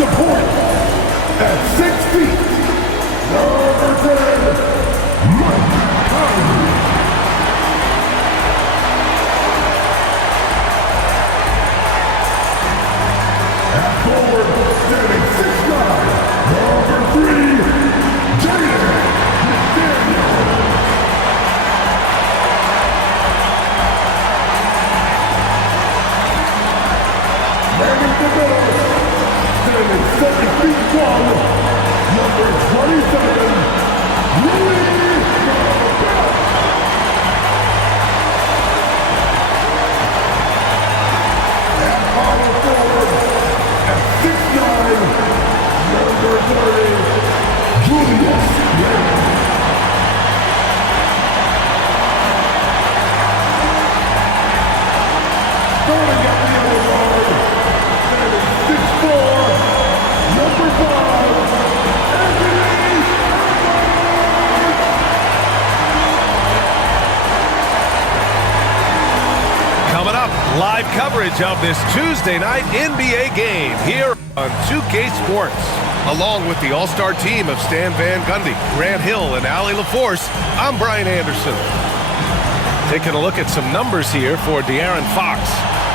the point at 6 feet, number 10, Conley. At forward, standing 6'9", number 3, Jaden McDaniels. Manning the middle, standing 7 feet 1, number 27, Louis Gobert. At power forward, at 6'9", number 30, Julius Randle. Starting at the other guard, standing 6'4", number 5, Anthony Edwards. Coming up, live coverage of this Tuesday night NBA game here on 2K Sports. Along with the all-star team of Stan Van Gundy, Grant Hill, and Allie LaForce, I'm Brian Anderson. Taking a look at some numbers here for De'Aaron Fox.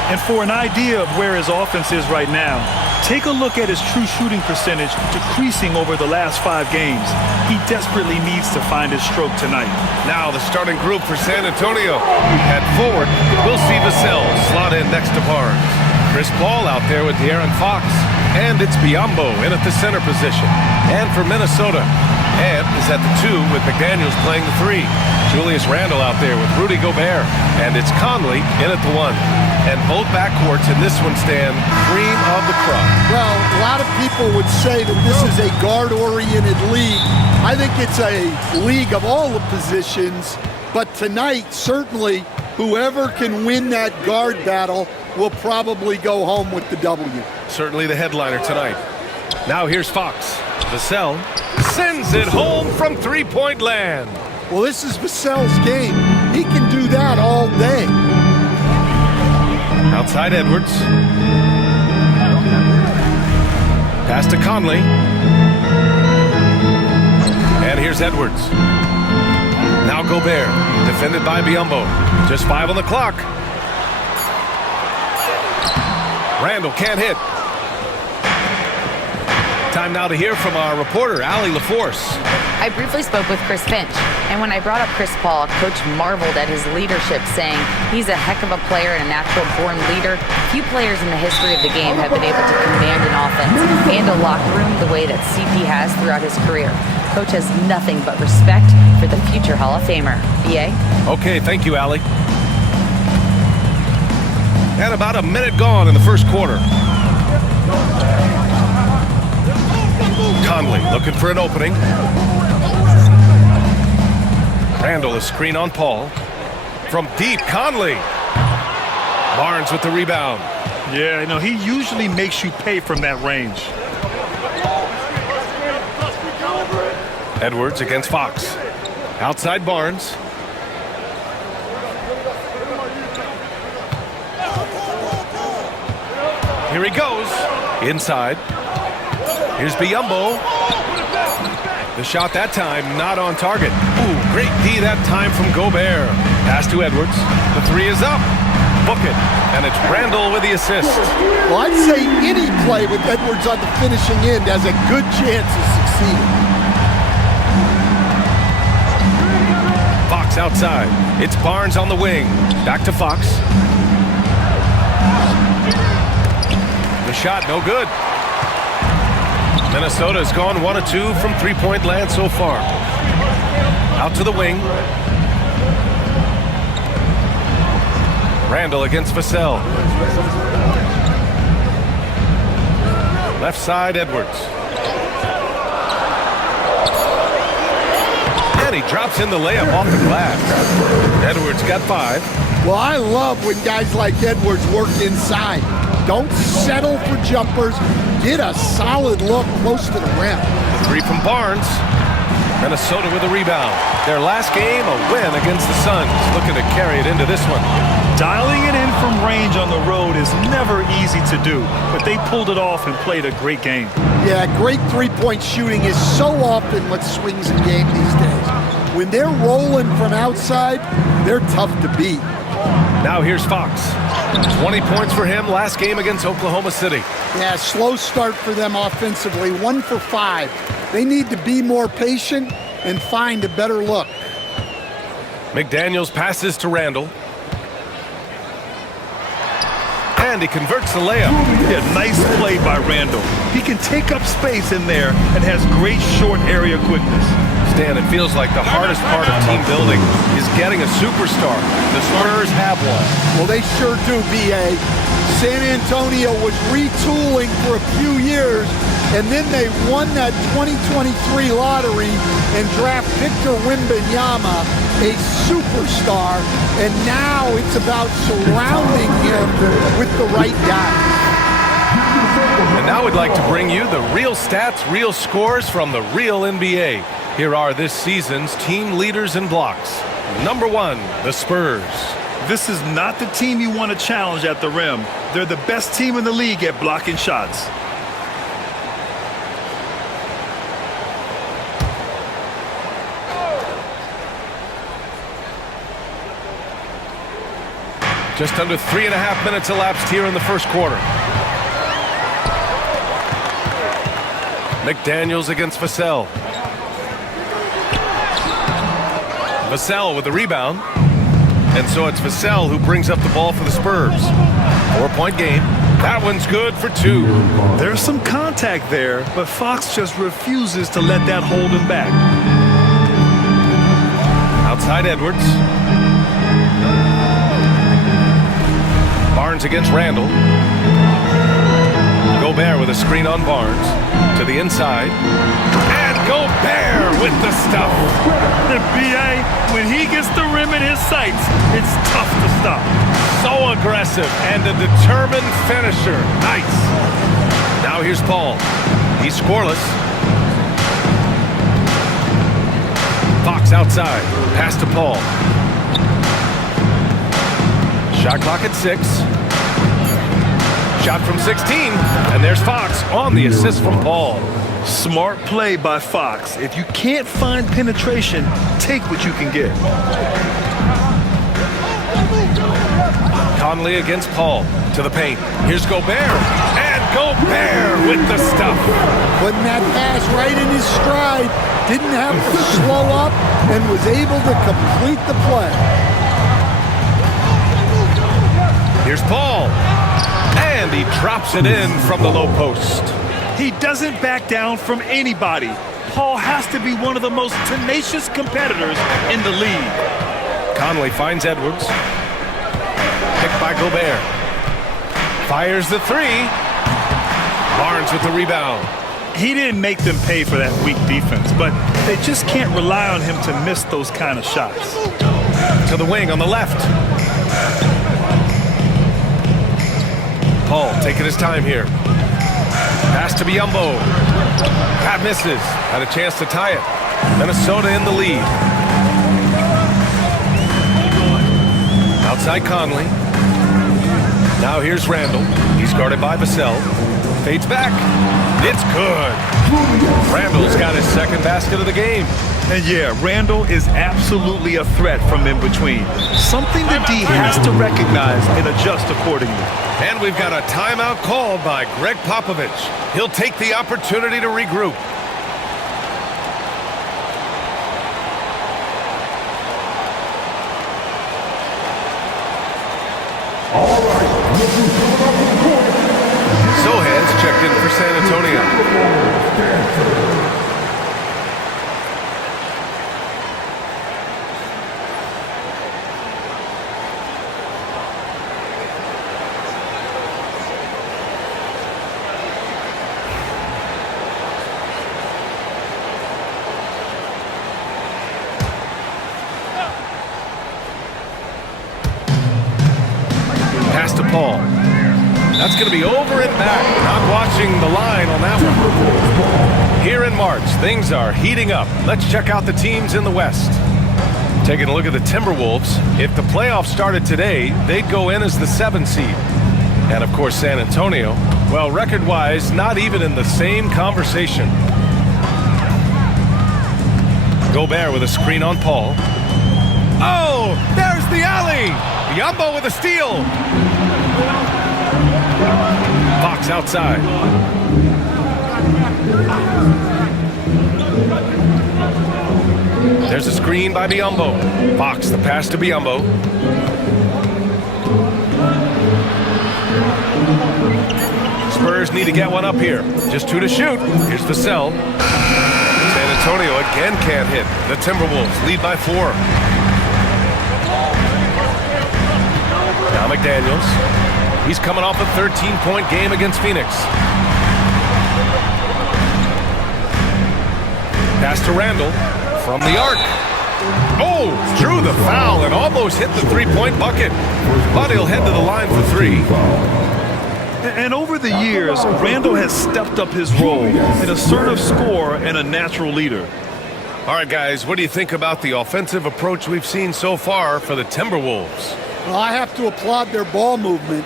And for an idea of where his offense is right now, take a look at his true shooting percentage decreasing over the last 5 games. He desperately needs to find his stroke tonight. Now the starting group for San Antonio. At forward, we'll see Vassell slot in next to Barnes. Chris Paul out there with De'Aaron Fox. And it's Biyombo in at the center position. And for Minnesota, Ant is at the 2 with McDaniels playing the 3. Julius Randle out there with Rudy Gobert. And it's Conley in at the 1. And both backcourts in this one stand cream of the crop. Well, a lot of people would say that this is a guard-oriented league. I think it's a league of all the positions. But tonight, certainly, whoever can win that guard battle will probably go home with the W. Certainly the headliner tonight. Now here's Fox. Vassell sends it home from three-point land. Well, this is Vassell's game. He can do that all day. Outside Edwards. Pass to Conley. And here's Edwards. Now Gobert, defended by Biyombo. Just 5 on the clock. Randle can't hit. Time now to hear from our reporter, Allie LaForce. I briefly spoke with Chris Finch, and when I brought up Chris Paul, Coach marveled at his leadership, saying he's a heck of a player and a natural-born leader. Few players in the history of the game have been able to command an offense and a locker room the way that CP has throughout his career. Coach has nothing but respect for the future Hall of Famer. BA? Okay, thank you, Allie. And about a minute gone in the first quarter. Conley looking for an opening. Randle, a screen on Paul. From deep, Conley. Barnes with the rebound. Yeah, you know, he usually makes you pay from that range. Edwards against Fox. Outside Barnes. Here he goes. Inside. Here's Biyombo. The shot that time not on target. Ooh, great D that time from Gobert. Pass to Edwards. The 3 is up. Book it. And it's Randle with the assist. Well, I'd say any play with Edwards on the finishing end has a good chance of succeeding. Fox outside. It's Barnes on the wing. Back to Fox. The shot no good. Minnesota's gone 1 of 2 from three-point land so far. Out to the wing. Randle against Vassell. Left side, Edwards. And he drops in the layup off the glass. Edwards got 5. Well, I love when guys like Edwards work inside. Don't settle for jumpers. Get a solid look close to the rim. 3 from Barnes. Minnesota with a rebound. Their last game, a win against the Suns. Looking to carry it into this one. Dialing it in from range on the road is never easy to do, but they pulled it off and played a great game. Yeah, great three-point shooting is so often what swings a game these days. When they're rolling from outside, they're tough to beat. Now here's Fox. 20 points for him last game against Oklahoma City. Yeah, slow start for them offensively, 1 for 5. They need to be more patient and find a better look. McDaniels passes to Randall. And he converts the layup. Yeah, nice play by Randall. He can take up space in there and has great short area quickness. Stan, it feels like the hardest part of team building is getting a superstar. The Spurs have one. Well, they sure do, B.A. San Antonio was retooling for a few years, and then they won that 2023 lottery and draft Victor Wembanyama, a superstar, and now it's about surrounding him with the right guy. And now we'd like to bring you the real stats, real scores from the real NBA. Here are this season's team leaders in blocks. Number 1, the Spurs. This is not the team you want to challenge at the rim. They're the best team in the league at blocking shots. Just under 3.5 minutes elapsed here in the first quarter. McDaniels against Vassell. Vassell with the rebound. And so it's Vassell who brings up the ball for the Spurs. 4-point game. That one's good for 2. There's some contact there, but Fox just refuses to let that hold him back. Outside Edwards. Barnes against Randall. Gobert with a screen on Barnes. To the inside. And Gobert with the stuff. The B.A., when he gets the rim in his sights, it's tough to stop. So aggressive and a determined finisher. Nice. Now here's Paul. He's scoreless. Fox outside. Pass to Paul. Shot clock at 6. Shot from 16. And there's Fox on the assist from Paul. Smart play by Fox. If you can't find penetration, take what you can get. Conley against Paul. To the paint. Here's Gobert. And Gobert with the stuff. Putting that pass right in his stride. Didn't have to slow up and was able to complete the play. Here's Paul. And he drops it in from the low post. He doesn't back down from anybody. Paul has to be one of the most tenacious competitors in the league. Conley finds Edwards. Picked by Gobert. Fires the 3. Barnes with the rebound. He didn't make them pay for that weak defense, but they just can't rely on him to miss those kind of shots. To the wing on the left. Paul taking his time here. Pass to Biyombo. That misses. Had a chance to tie it. Minnesota in the lead. Outside Conley. Now here's Randall. He's guarded by Vassell. Fades back. It's good. Randall's got his second basket of the game. And yeah, Randall is absolutely a threat from in between. Something the D has to recognize and adjust accordingly. And we've got a timeout called by Greg Popovich. He'll take the opportunity to regroup. Sohan's checked in for San Antonio. Pass to Paul. That's going to be over and back. Not watching the line on that one. Here in March, things are heating up. Let's check out the teams in the West. Taking a look at the Timberwolves, if the playoffs started today, they'd go in as the 7th seed. And of course, San Antonio, well, record-wise, not even in the same conversation. Gobert with a screen on Paul. Oh, there's the alley! Biyombo with a steal. Fox outside. There's a screen by Biyombo. Fox, the pass to Biyombo. Spurs need to get one up here. Just 2 to shoot. Here's Vassell. San Antonio again can't hit. The Timberwolves lead by 4. Now McDaniels. He's coming off a 13-point game against Phoenix. Pass to Randall from the arc. Oh, drew the foul and almost hit the 3-point bucket. But he'll head to the line for 3. And over the years, Randall has stepped up his role, an assertive scorer and a natural leader. All right, guys, what do you think about the offensive approach we've seen so far for the Timberwolves? Well, I have to applaud their ball movement.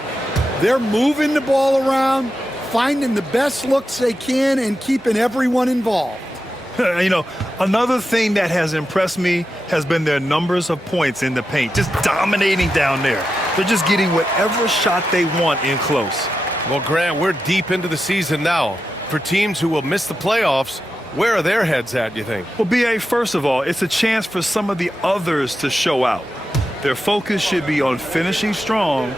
They're moving the ball around, finding the best looks they can, and keeping everyone involved. You know, another thing that has impressed me has been their numbers of points in the paint, just dominating down there. They're just getting whatever shot they want in close. Well, Grant, we're deep into the season now. For teams who will miss the playoffs, where are their heads at, you think? Well, B.A., first of all, it's a chance for some of the others to show out. Their focus should be on finishing strong.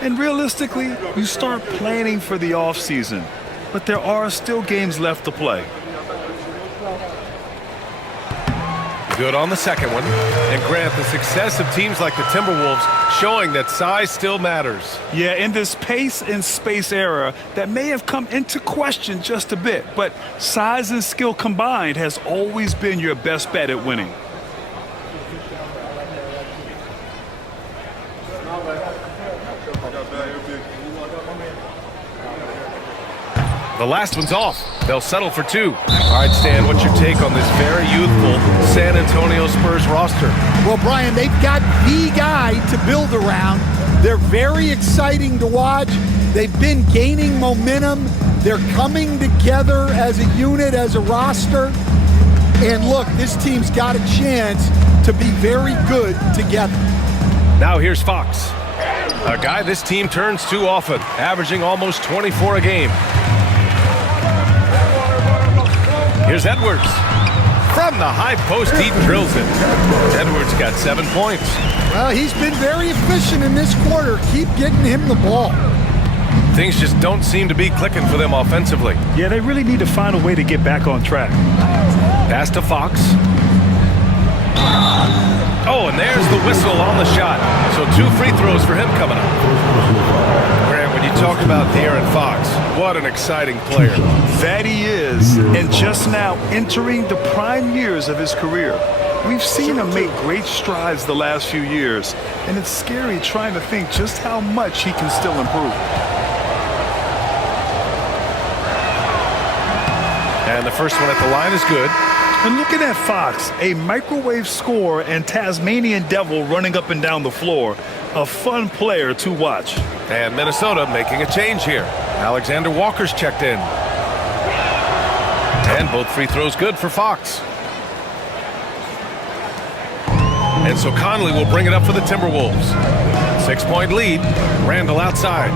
And realistically, you start planning for the offseason. But there are still games left to play. Good on the second one. And Grant, the success of teams like the Timberwolves showing that size still matters. Yeah, in this pace and space era, that may have come into question just a bit, but size and skill combined has always been your best bet at winning. The last one's off. They'll settle for 2. All right, Stan, what's your take on this very youthful San Antonio Spurs roster? Well, Brian, they've got the guy to build around. They're very exciting to watch. They've been gaining momentum. They're coming together as a unit, as a roster. And look, this team's got a chance to be very good together. Now here's Fox, a guy this team turns to often, averaging almost 24 a game. Here's Edwards. From the high post, he drills it. Edwards got 7 points. Well, he's been very efficient in this quarter. Keep getting him the ball. Things just don't seem to be clicking for them offensively. Yeah, they really need to find a way to get back on track. Pass to Fox. Oh, and there's the whistle on the shot. So 2 free throws for him coming up. Grant, when you talk about De'Aaron Fox, what an exciting player. That he is, and just now entering the prime years of his career. We've seen him make great strides the last few years, and it's scary trying to think just how much he can still improve. And the first one at the line is good. And looking at Fox, a microwave scorer and Tasmanian devil running up and down the floor, a fun player to watch. And Minnesota making a change here. Alexander Walker's checked in. And both free throws good for Fox. And so Conley will bring it up for the Timberwolves. 6-point lead. Randall outside.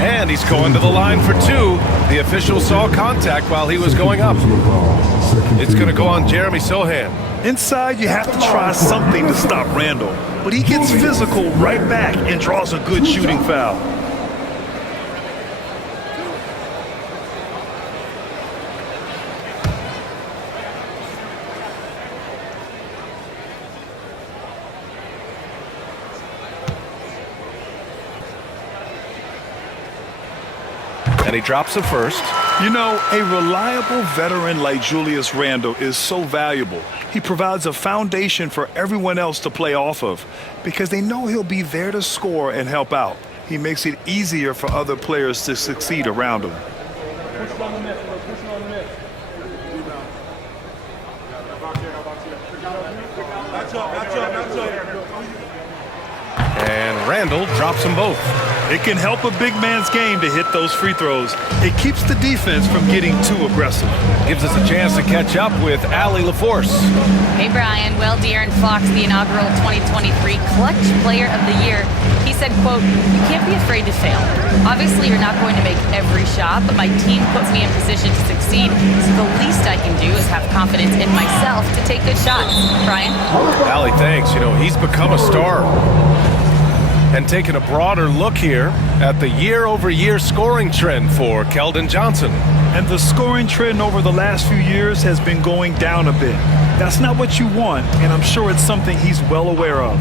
And he's going to the line for 2. The official saw contact while he was going up. It's going to go on Jeremy Sohan. Inside, you have to try something to stop Randall, but he gets physical right back and draws a good shooting foul. And he drops the first. You know, a reliable veteran like Julius Randle is so valuable. He provides a foundation for everyone else to play off of because they know he'll be there to score and help out. He makes it easier for other players to succeed around him. And Randall drops them both. It can help a big man's game to hit those free throws. It keeps the defense from getting too aggressive. Gives us a chance to catch up with Allie LaForce. Hey, Brian. Well, De'Aaron Fox, the inaugural 2023 Clutch Player of the Year, he said, quote, "You can't be afraid to fail. Obviously, you're not going to make every shot, but my team puts me in position to succeed, so the least I can do is have confidence in myself to take good shots." Brian? Allie, thanks. You know, he's become a star. And taking a broader look here at the year-over-year scoring trend for Keldon Johnson. And the scoring trend over the last few years has been going down a bit. That's not what you want, and I'm sure it's something he's well aware of.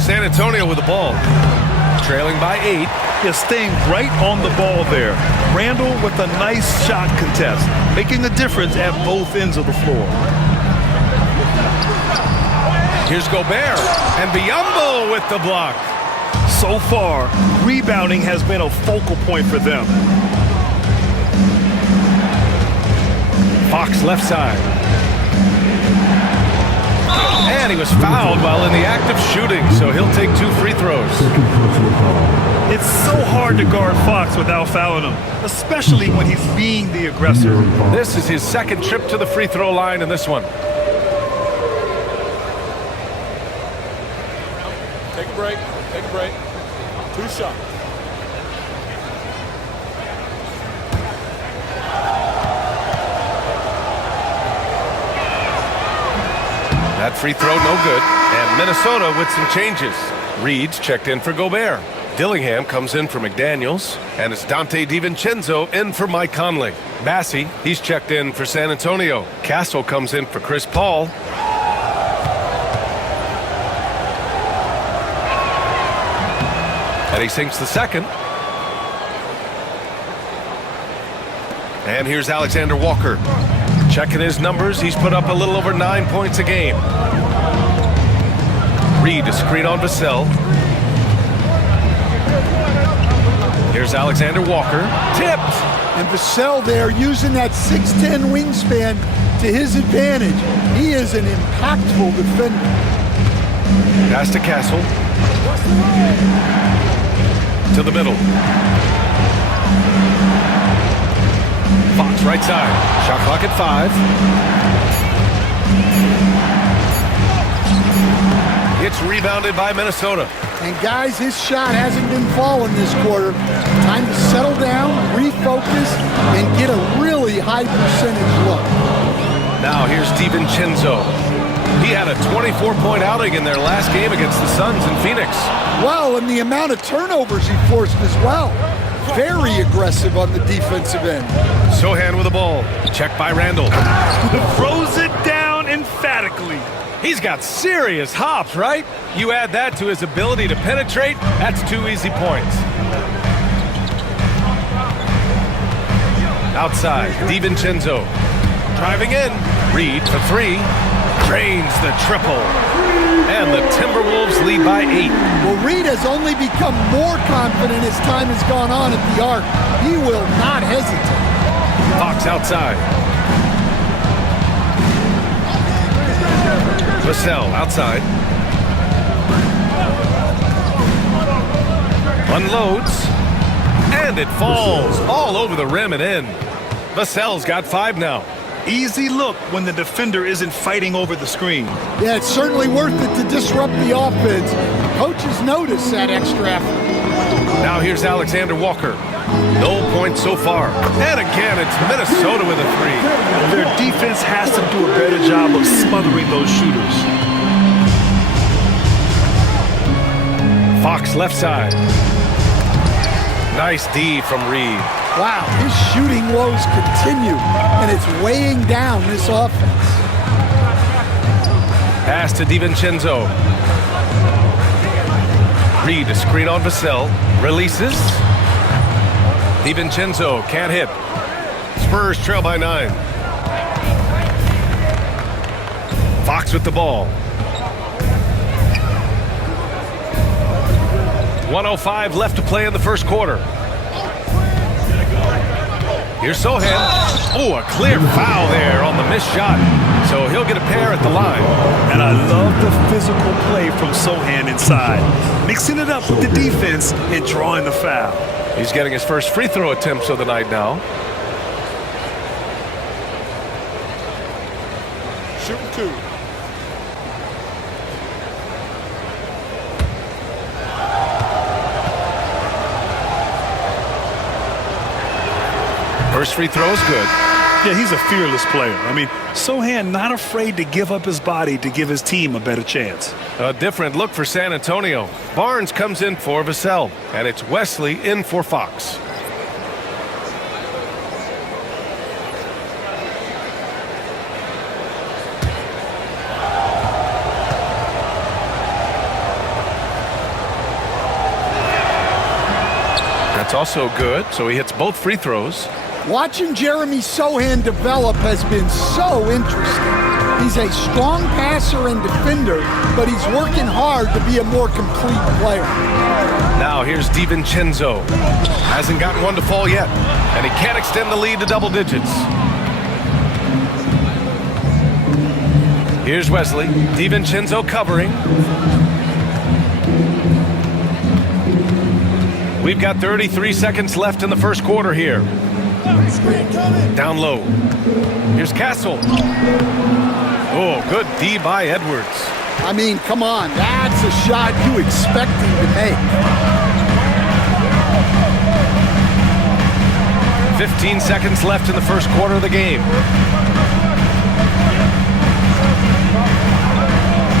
San Antonio with the ball, trailing by 8. Yeah, staying right on the ball there. Randall with a nice shot contest, making a difference at both ends of the floor. Here's Gobert, and Biyombo with the block. So far, rebounding has been a focal point for them. Fox left side. And he was fouled while in the act of shooting, so he'll take 2 free throws. It's so hard to guard Fox without fouling him, especially when he's being the aggressor. This is his second trip to the free throw line in this one. Take a break. Take a break. 2 shots. That free throw no good. And Minnesota with some changes. Reed's checked in for Gobert. Dillingham comes in for McDaniels. And it's Dante DiVincenzo in for Mike Conley. Massey, he's checked in for San Antonio. Castle comes in for Chris Paul. And he sinks the second. And here's Alexander Walker. Checking his numbers, he's put up a little over 9 points a game. Reed to screen on Vassell. Here's Alexander Walker. Tipped! And Vassell there using that 6'10 wingspan to his advantage. He is an impactful defender. Pass to Castle. To the middle. Fox right side. Shot clock at 5. It's rebounded by Minnesota. And guys, his shot hasn't been falling this quarter. Time to settle down, refocus, and get a really high percentage look. Now here's DiVincenzo. He had a 24-point outing in their last game against the Suns in Phoenix. Well, and the amount of turnovers he forced as well. Very aggressive on the defensive end. Sohan with the ball. Checked by Randall. Throws it down emphatically. He's got serious hops, right? You add that to his ability to penetrate, that's 2 easy points. Outside, DiVincenzo. Driving in. Reed for 3. Drains the triple. And the Timberwolves lead by 8. Well, Reed has only become more confident as time has gone on at the arc. He will not hesitate. Fox outside. Vassell outside. Unloads. And it falls all over the rim and in. Vassell's got 5 now. Easy look when the defender isn't fighting over the screen. Yeah, it's certainly worth it to disrupt the offense. Coaches notice that extra effort. Now here's Alexander Walker. No points so far. And again, it's Minnesota with a 3. Their defense has to do a better job of smothering those shooters. Fox left side. Nice D from Reed. Wow, his shooting woes continue, and it's weighing down this offense. Pass to DiVincenzo. Reed to screen on Vassell. Releases. DiVincenzo can't hit. Spurs trail by 9. Fox with the ball. 1:05 left to play in the first quarter. Here's Sohan. Oh, a clear foul there on the missed shot. So he'll get a pair at the line. And I love the physical play from Sohan inside, mixing it up with the defense and drawing the foul. He's getting his first free throw attempts of the night now. Shooting 2. First free throw is good. Yeah, he's a fearless player. I mean, Sohan not afraid to give up his body to give his team a better chance. A different look for San Antonio. Barnes comes in for Vassell, and it's Wesley in for Fox. That's also good, so he hits both free throws. Watching Jeremy Sohan develop has been so interesting. He's a strong passer and defender, but he's working hard to be a more complete player. Now here's DiVincenzo. Hasn't gotten one to fall yet, and he can't extend the lead to double digits. Here's Wesley. DiVincenzo covering. We've got 33 seconds left in the first quarter here. Down low. Here's Castle. Oh, good D by Edwards. I mean, come on, that's a shot you expect him to make. 15 seconds left in the first quarter of the game.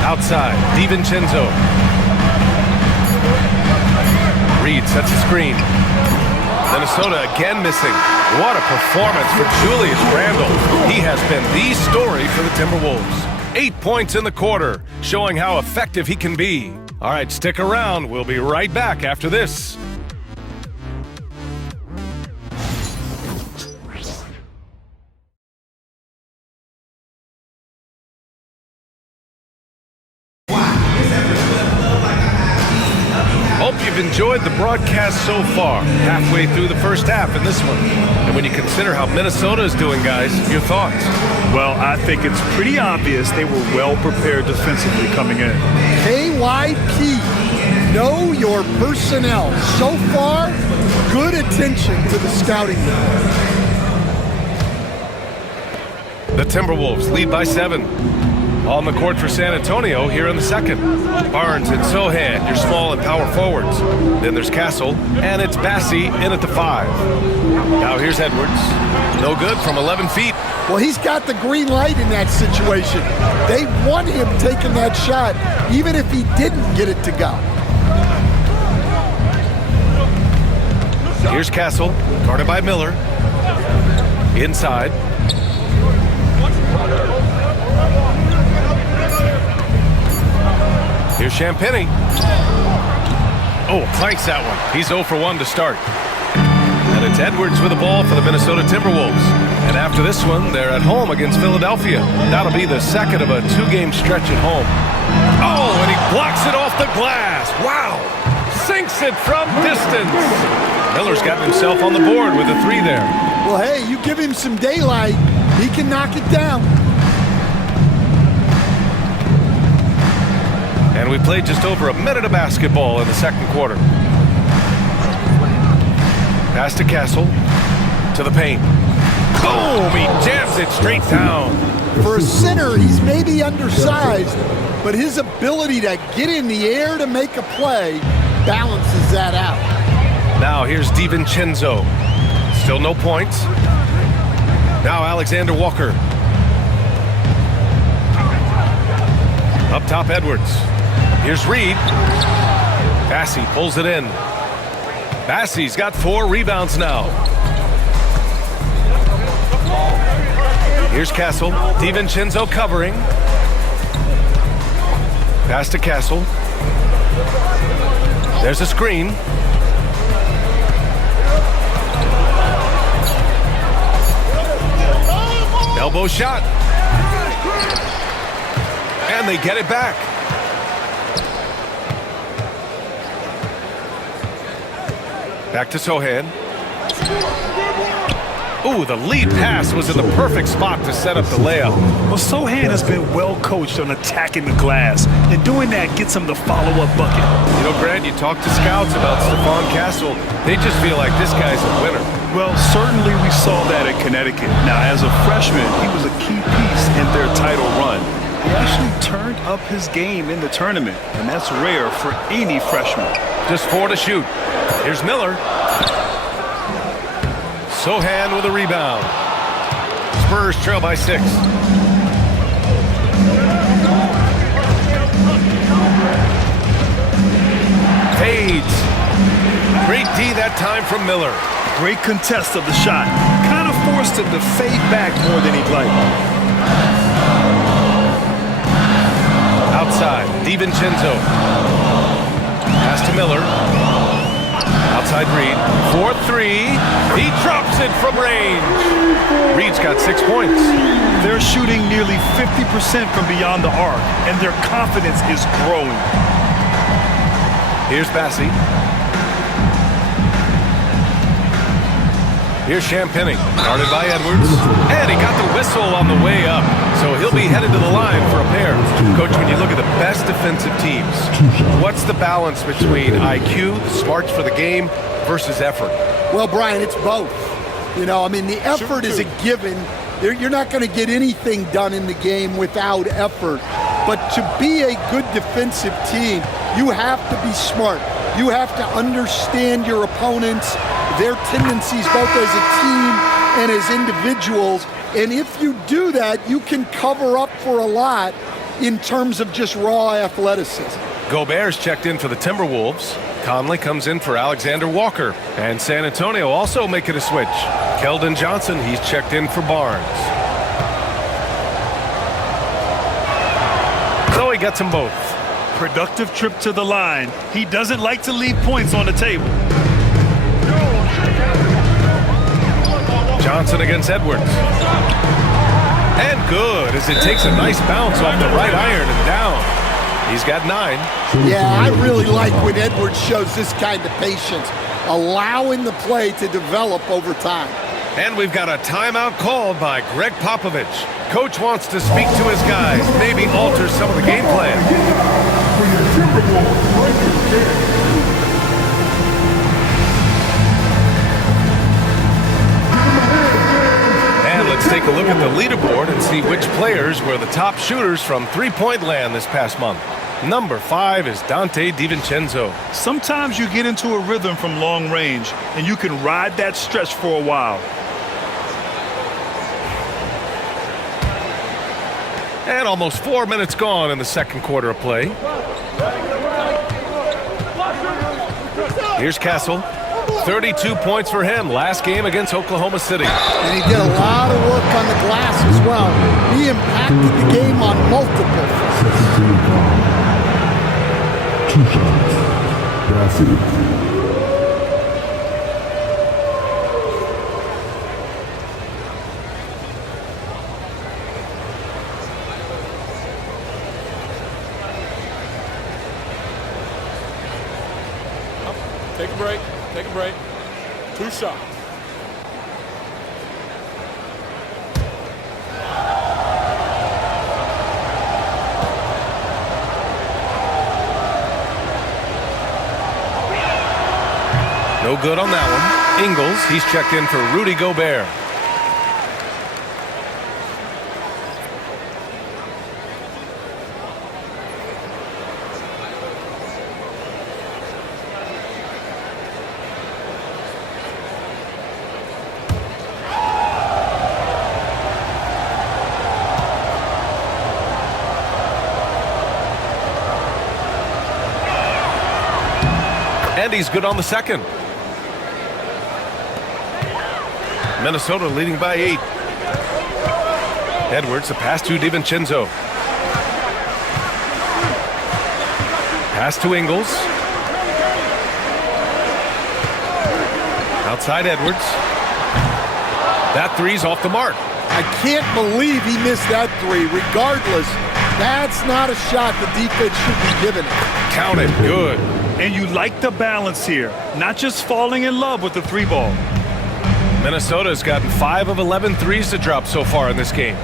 Outside, DiVincenzo. Reed sets a screen. Minnesota again missing. What a performance for Julius Randle. He has been the story for the Timberwolves. 8 points in the quarter, showing how effective he can be. All right, stick around. We'll be right back after this. Hope you've enjoyed the broadcast so far, halfway through the first half in this one. And when you consider how Minnesota is doing, guys, your thoughts? Well, I think it's pretty obvious they were well prepared defensively coming in. KYP, know your personnel. So far, good attention to the scouting. The Timberwolves lead by 7. On the court for San Antonio here in the second. Barnes and Sohan, your small and power forwards. Then there's Castle, and it's Bassie in at the 5. Now here's Edwards. No good from 11 feet. Well, he's got the green light in that situation. They want him taking that shot, even if he didn't get it to go. Here's Castle, guarded by Miller. Inside. Here's Champagny. Oh, clanks that one. He's 0 for 1 to start. And it's Edwards with the ball for the Minnesota Timberwolves. And after this one, they're at home against Philadelphia. That'll be the second of a 2-game stretch at home. Oh, and he blocks it off the glass. Wow. Sinks it from distance. Miller's gotten himself on the board with a 3 there. Well, hey, you give him some daylight, he can knock it down. And we played just over a minute of basketball in the second quarter. Pass to Castle. To the paint. Boom! He jams it straight down. For a center, he's maybe undersized, but his ability to get in the air to make a play balances that out. Now here's DiVincenzo. Still no points. Now Alexander Walker. Up top, Edwards. Here's Reed. Bassie pulls it in. Bassie's got 4 rebounds now. Here's Castle. DiVincenzo covering. Pass to Castle. There's a screen. Elbow shot. And they get it back. Back to Sohan. Ooh, the lead pass was in the perfect spot to set up the layup. Well, Sohan has been well coached on attacking the glass, and doing that gets him the follow-up bucket. You know, Grant, you talk to scouts about Stephon Castle. They just feel like this guy's a winner. Well, certainly we saw that at Connecticut. Now, as a freshman, he was a key piece in their title run. He actually turned up his game in the tournament, and that's rare for any freshman. Just 4 to shoot. Here's Miller. Sohan with a rebound. Spurs trail by 6. Fades. Great D that time from Miller. Great contest of the shot. Kind of forced him to fade back more than he'd like. Outside, DiVincenzo. Pass to Miller. Outside Reed. 4-3. He drops it from range. Reed's got 6 points. They're shooting nearly 50% from beyond the arc, and their confidence is growing. Here's Bassie. Here's Champagny, guarded by Edwards. And he got the whistle on the way up. So he'll be headed to the line for a pair. Coach, when you look at the best defensive teams, what's the balance between IQ, smarts for the game, versus effort? Well, Brian, it's both. You know, I mean, the effort is a given. You're not going to get anything done in the game without effort. But to be a good defensive team, you have to be smart. You have to understand your opponents, their tendencies both as a team and as individuals. And if you do that, you can cover up for a lot in terms of just raw athleticism. Gobert's checked in for the Timberwolves. Conley comes in for Alexander Walker. And San Antonio also making a switch. Keldon Johnson, he's checked in for Barnes. So he gets them both. Productive trip to the line. He doesn't like to leave points on the table. Johnson against Edwards. And good, as it takes a nice bounce off the right iron and down. He's got 9. Yeah, I really like when Edwards shows this kind of patience, allowing the play to develop over time. And we've got a timeout called by Greg Popovich. Coach wants to speak to his guys, maybe alter some of the game plan. For your Timberwolves, right. And let's take a look at the leaderboard and see which players were the top shooters from three-point land this past month. Number 5 is Dante DiVincenzo. Sometimes you get into a rhythm from long range, and you can ride that stretch for a while. And almost 4 minutes gone in the second quarter of play. Here's Castle. 32 points for him last game against Oklahoma City. And he did a lot of work on the glass as well. He impacted the game on multiple fronts. 2 shots. Bassie. Take a break. Take a break. 2 shots. No good on that one. Ingles, he's checked in for Rudy Gobert. And he's good on the second. Minnesota leading by 8. Edwards, a pass to DiVincenzo. Pass to Ingles. Outside Edwards. That three's off the mark. I can't believe he missed that 3. Regardless, that's not a shot the defense should be giving it. Counted. Good. And you like the balance here, not just falling in love with the 3 ball. Minnesota's gotten 5 of 11 threes to drop so far in this game.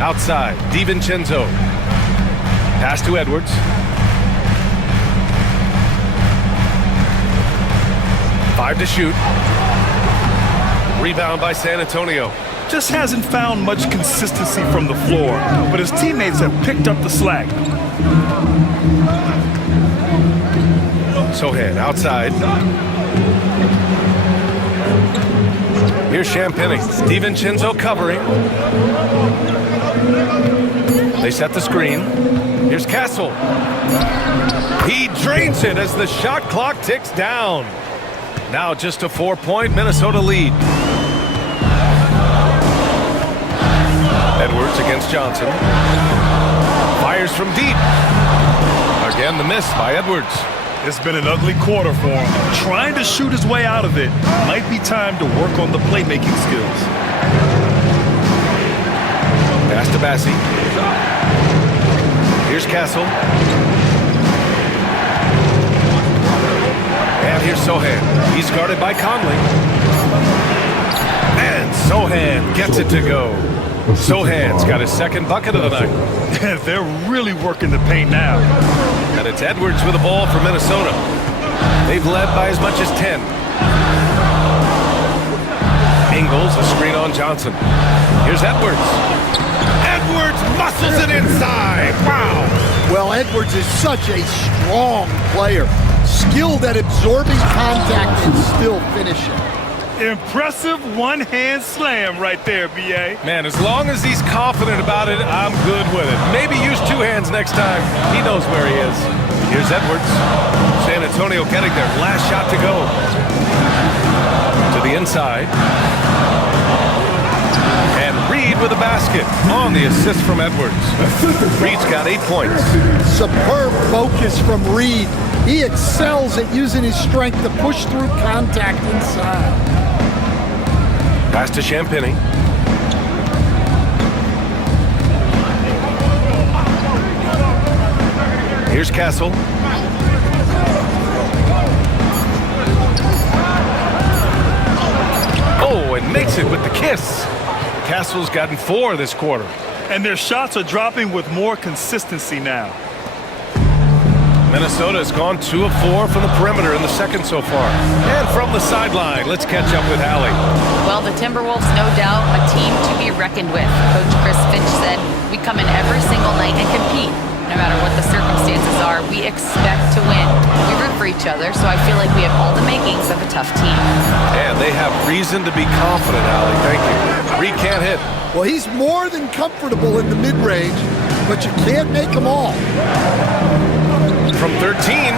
Outside, DiVincenzo. Pass to Edwards. Five to shoot. Rebound by San Antonio. Just hasn't found much consistency from the floor, but his teammates have picked up the slack. Sohan outside. Here's Champagny. DiVincenzo covering. They set the screen. Here's Castle. He drains it as the shot clock ticks down. Now just a 4-point Minnesota lead. Edwards against Johnson. Fires from deep. Again, the miss by Edwards. It's been an ugly quarter for him. Trying to shoot his way out of it. Might be time to work on the playmaking skills. Pass to Bassi. Here's Castle. And here's Sohan. He's guarded by Conley. And Sohan gets it to go. Sohan's got his second bucket of the night. They're really working the paint now. And it's Edwards with the ball for Minnesota. They've led by as much as 10. Ingles, a screen on Johnson. Here's Edwards. Edwards muscles it inside. Wow. Well, Edwards is such a strong player. Skilled at absorbing contact and still finishing. Impressive one-hand slam right there, B.A. Man, as long as he's confident about it, I'm good with it. Maybe use two hands next time. He knows where he is. Here's Edwards. San Antonio getting their last shot to go. To the inside. And Reed with a basket on the assist from Edwards. Reed's got 8 points. Superb focus from Reed. He excels at using his strength to push through contact inside. Pass to Champagny. Here's Castle. Oh, and makes it with the kiss. Castle's gotten 4 this quarter. And their shots are dropping with more consistency now. Minnesota has gone 2 of 4 from the perimeter in the second so far. And from the sideline, let's catch up with Allie. Well, the Timberwolves, no doubt, a team to be reckoned with. Coach Chris Finch said, we come in every single night and compete. No matter what the circumstances are, we expect to win. We root for each other, so I feel like we have all the makings of a tough team. And they have reason to be confident, Allie. Thank you. Reed can't hit. Well, he's more than comfortable in the mid-range, but you can't make them all. From 13,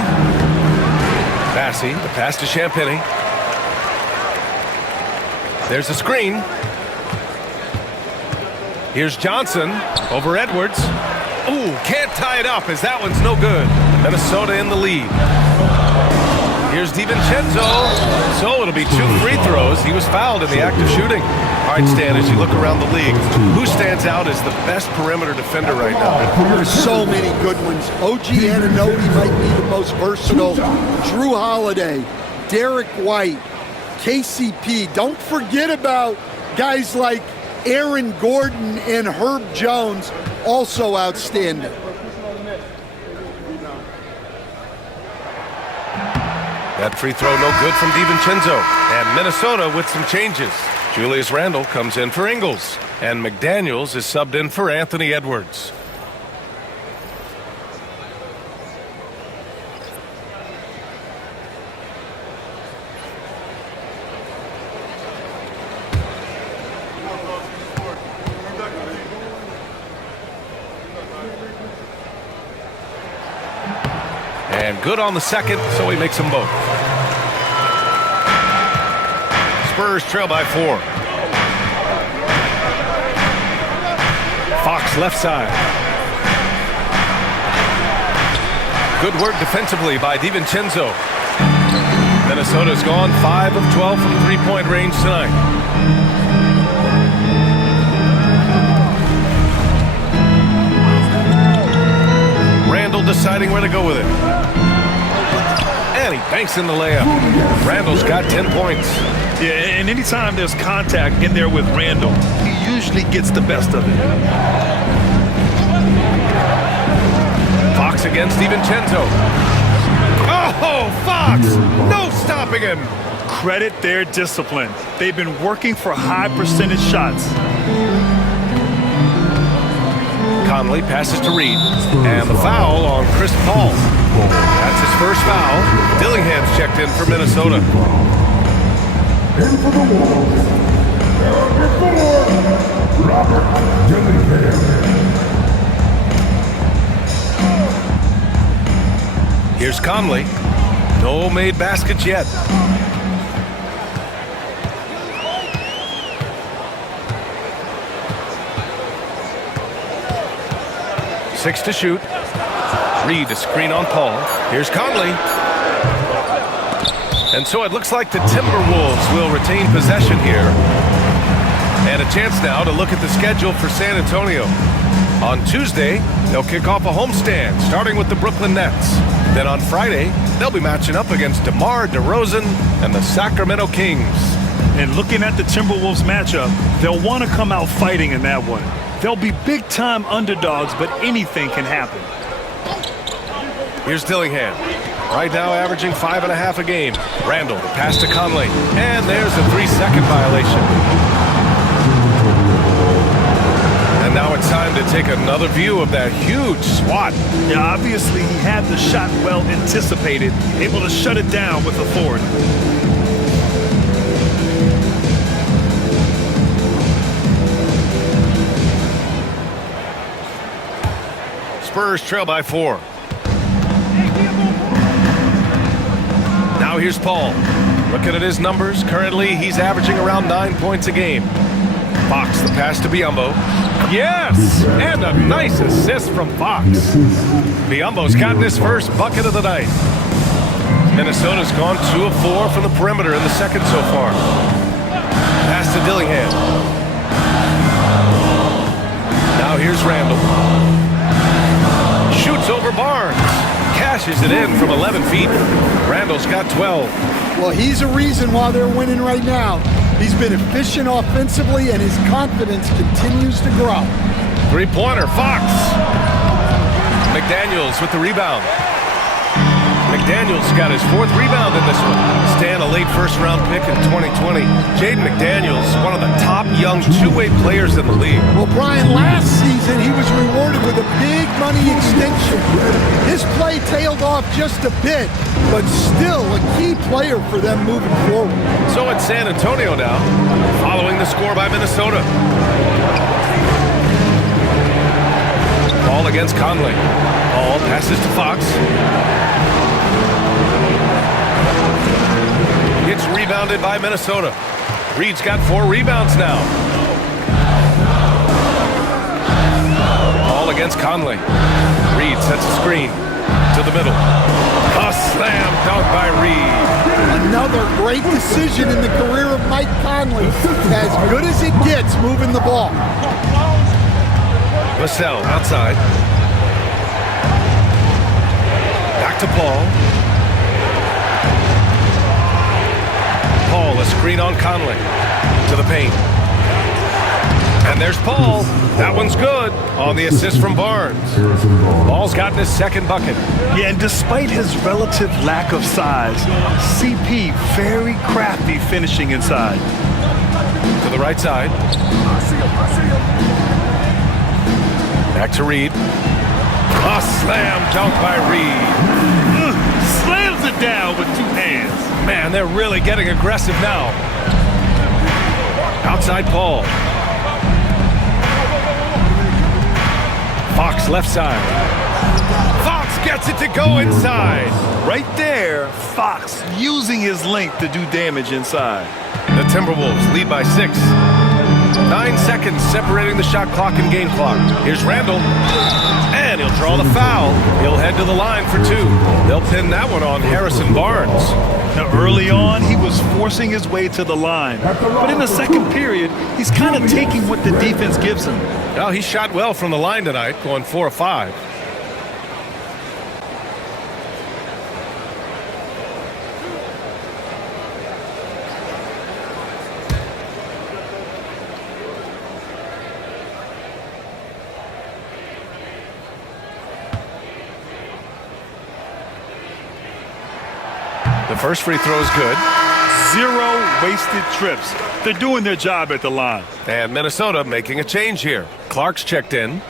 Bassi, the pass to Champagny. There's a screen. Here's Johnson over Edwards. Ooh, can't tie it up as that one's no good. Minnesota in the lead. Here's DiVincenzo. So it'll be 2 free throws. He was fouled in the act of shooting. All right, Stan, as you look around the league, who stands out as the best perimeter defender right now? There's so many good ones. OG Anunoby might be the most versatile. Drew Holiday, Derek White, KCP. Don't forget about guys like Aaron Gordon and Herb Jones, also outstanding. That free throw no good from DiVincenzo. And Minnesota with some changes. Julius Randle comes in for Ingles. And McDaniels is subbed in for Anthony Edwards. And good on the second, so he makes them both. Spurs trail by 4. Fox left side. Good work defensively by DiVincenzo. Minnesota's gone 5 of 12 from three-point range tonight. Randle deciding where to go with it. And he banks in the layup. Randall's got 10 points. Yeah, and anytime there's contact in there with Randall, he usually gets the best of it. Fox against DiVincenzo. Oh, Fox! No stopping him! Credit their discipline. They've been working for high percentage shots. Conley passes to Reed. And the foul on Chris Paul. That's his first foul. Dillingham's checked in for Minnesota. In for the Wolves, number 4, Robert Dillingham. Here's Conley. No made baskets yet. Six to shoot. Reed a screen on Paul. Here's Conley. And so it looks like the Timberwolves will retain possession here. And a chance now to look at the schedule for San Antonio. On Tuesday, they'll kick off a homestand, starting with the Brooklyn Nets. Then on Friday, they'll be matching up against DeMar DeRozan and the Sacramento Kings. And looking at the Timberwolves matchup, they'll want to come out fighting in that one. They'll be big-time underdogs, but anything can happen. Here's Dillingham. Right now averaging 5.5 a game. Randall, the pass to Conley. And there's a 3-second violation. And now it's time to take another view of that huge swat. Yeah, obviously he had the shot well anticipated, able to shut it down with authority. Spurs trail by 4. Now here's Paul. Looking at his numbers, currently he's averaging around 9 points a game. Fox, the pass to Biyombo. Yes! And a nice assist from Fox. Biyombo's gotten his first bucket of the night. Minnesota's gone 2 of 4 from the perimeter in the second so far. Pass to Dillingham. Now here's Randall. Shoots over Barnes. Cashes it in from 11 feet. Randall's got 12. Well, he's a reason why they're winning right now. He's been efficient offensively, and his confidence continues to grow. Three-pointer, Fox. McDaniels with the rebound. McDaniels got his 4th rebound in this one. Stan, a late first-round pick in 2020. Jaden McDaniels, one of the top young two-way players in the league. Well, Brian, last season he was rewarded with a big money extension. His play tailed off just a bit, but still a key player for them moving forward. So it's San Antonio now, following the score by Minnesota. Ball against Conley. Ball passes to Fox. It's rebounded by Minnesota. Reed's got 4 rebounds now. Ball against Conley. Reed sets a screen to the middle. A slam dunk by Reed. Another great decision in the career of Mike Conley. As good as it gets moving the ball. Vassell outside. Back to Paul. Paul, a screen on Conley. To the paint. And there's Paul. That one's good on the assist from Barnes. Paul's gotten his 2nd bucket. Yeah, and despite his relative lack of size, CP very crafty finishing inside. To the right side. Back to Reed. A slam dunk by Reed. Slams it down with 2 hands. Man, they're really getting aggressive now. Outside Paul. Fox left side. Fox gets it to go inside. Right there, Fox using his length to do damage inside. The Timberwolves lead by 6. 9 seconds separating the shot clock and game clock. Here's Randall. And he'll draw the foul. He'll head to the line for 2. They'll pin that one on Harrison Barnes. Now, early on, he was forcing his way to the line. But in the second period, he's kind of taking what the defense gives him. Well, he shot well from the line tonight, going 4 of 5. The first free throw is good. 0 wasted trips. They're doing their job at the line. And Minnesota making a change here. Clark's checked in.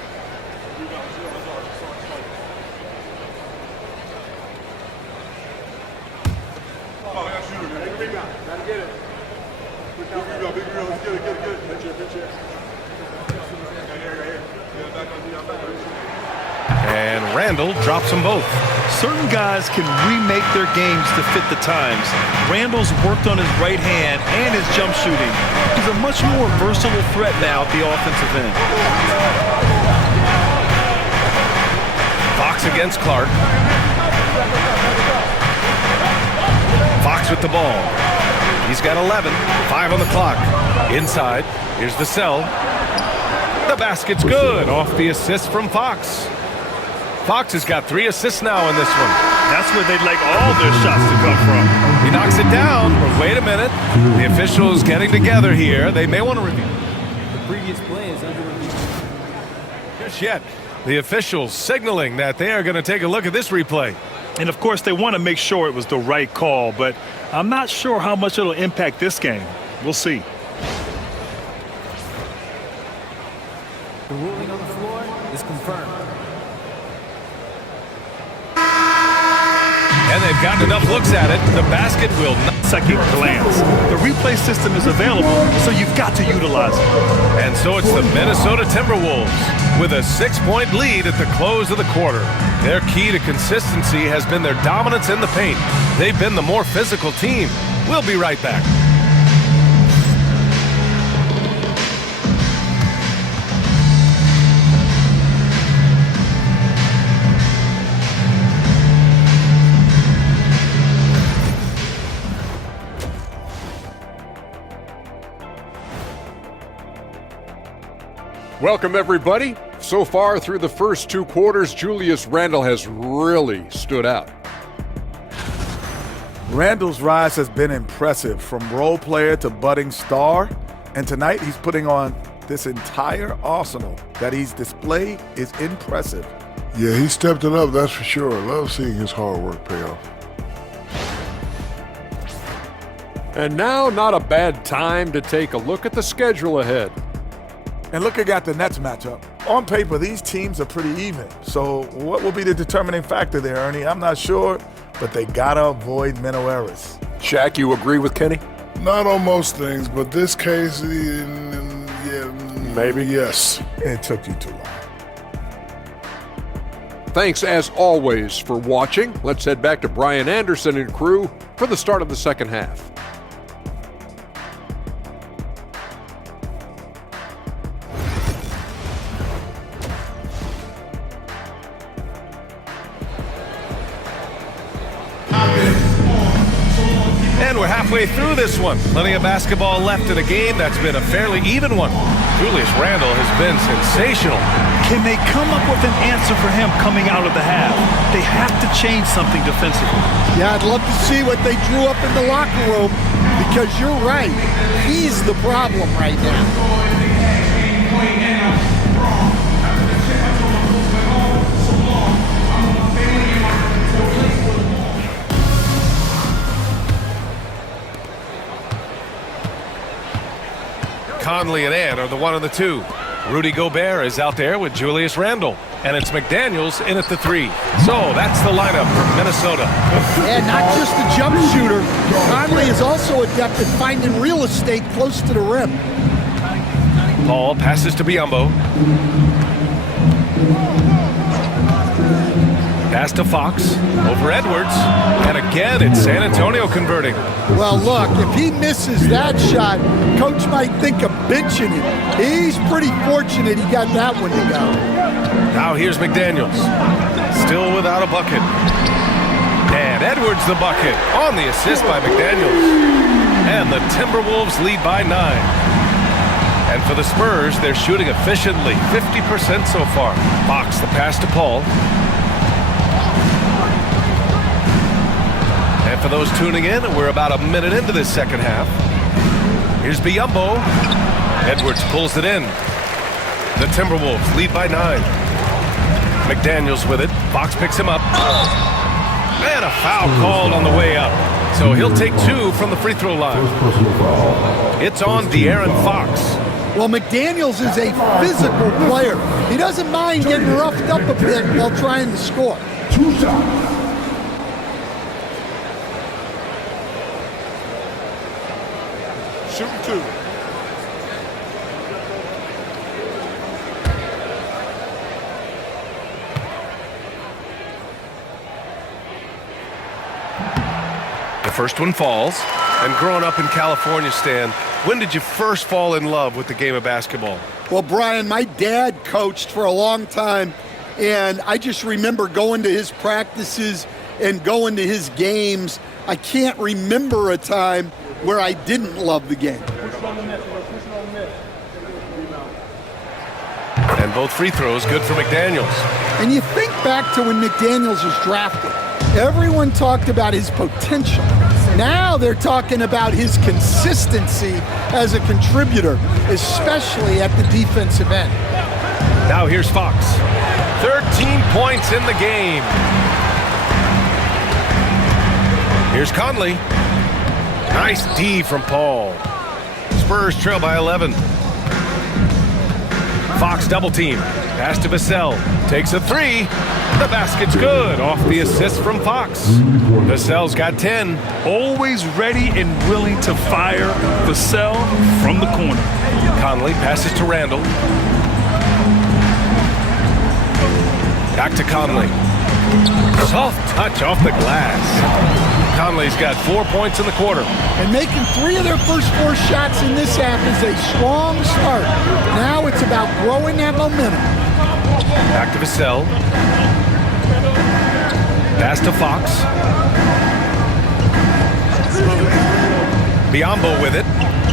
And Randall drops them both. Certain guys can remake their games to fit the times. Randall's worked on his right hand and his jump shooting. He's a much more versatile threat now at the offensive end. Fox against Clark. Fox with the ball. He's got 11. 5 on the clock. Inside. Here's the cell. The basket's good. Off the assist from Fox. Fox has got 3 assists now in this one. That's where they'd like all their shots to come from. He knocks it down, but wait a minute. The officials getting together here. They may want to review. The previous play is under review. Just yet, the officials signaling that they are going to take a look at this replay. And of course, they want to make sure it was the right call, but I'm not sure how much it'll impact this game. We'll see. The ruling on the floor is confirmed. And they've gotten enough looks at it. The basket will not. Second glance. The replay system is available, so you've got to utilize it. And so it's the Minnesota Timberwolves with a 6-point lead at the close of the quarter. Their key to consistency has been their dominance in the paint. They've been the more physical team. We'll be right back. Welcome, everybody. So far through the first 2 quarters, Julius Randle has really stood out. Randall's rise has been impressive, from role player to budding star. And tonight he's putting on this entire arsenal that he's displayed is impressive. Yeah, he stepped it up, that's for sure. I love seeing his hard work pay off. And now, not a bad time to take a look at the schedule ahead. And looking at the Nets matchup, on paper, these teams are pretty even. So what will be the determining factor there, Ernie? I'm not sure, but they gotta avoid mental errors. Shaq, you agree with Kenny? Not on most things, but this case, yeah, Maybe. Yes. It took you too long. Thanks, as always, for watching. Let's head back to Brian Anderson and crew for the start of the second half. And we're halfway through this one. Plenty of basketball left in a game that's been a fairly even one. Julius Randle has been sensational. Can they come up with an answer for him coming out of the half? They have to change something defensively. Yeah, I'd love to see what they drew up in the locker room, because you're right. He's the problem right now. Conley and Ant are the 1 and the 2. Rudy Gobert is out there with Julius Randle. And it's McDaniels in at the 3. So that's the lineup for Minnesota. And not just a jump shooter. Conley is also adept at finding real estate close to the rim. Paul passes to Biyombo. Pass to Fox. Over Edwards. And again, it's San Antonio converting. Well, look, if he misses that shot, coach might think of benching him. He's pretty fortunate he got that one to go. Now here's McDaniels. Still without a bucket. And Edwards the bucket on the assist by McDaniels. And the Timberwolves lead by 9. And for the Spurs, they're shooting efficiently, 50% so far. Fox the pass to Paul. And for those tuning in, we're about a minute into this second half. Here's Biyombo. Edwards pulls it in. The Timberwolves lead by 9. McDaniels with it. Fox picks him up. And a foul called on the way up. so he'll take 2 from the free throw line. It's on De'Aaron Fox. Well, McDaniels is a physical player. He doesn't mind getting roughed up a bit while trying to score. 2 shots. Shooting 2. The first one falls. And growing up in California, Stan, when did you first fall in love with the game of basketball? Well, Brian, my dad coached for a long time, and I just remember going to his practices and going to his games. I can't remember a time where I didn't love the game. And both free throws good for McDaniels. And you think back to when McDaniels was drafted. Everyone talked about his potential. Now they're talking about his consistency as a contributor, especially at the defensive end. Now here's Fox. 13 points in the game. Here's Conley. Nice D from Paul. Spurs trail by 11. Fox double team. Pass to Vassell. Takes a 3. The basket's good. Off the assist from Fox. Vassell's got 10. Always ready and willing to fire Vassell from the corner. Conley passes to Randall. Back to Conley. Soft touch off the glass. Conley's got 4 points in the quarter. And making 3 of their first 4 shots in this half is a strong start. Now it's about growing that momentum. Back to Vassell. Pass to Fox. Biyombo with it.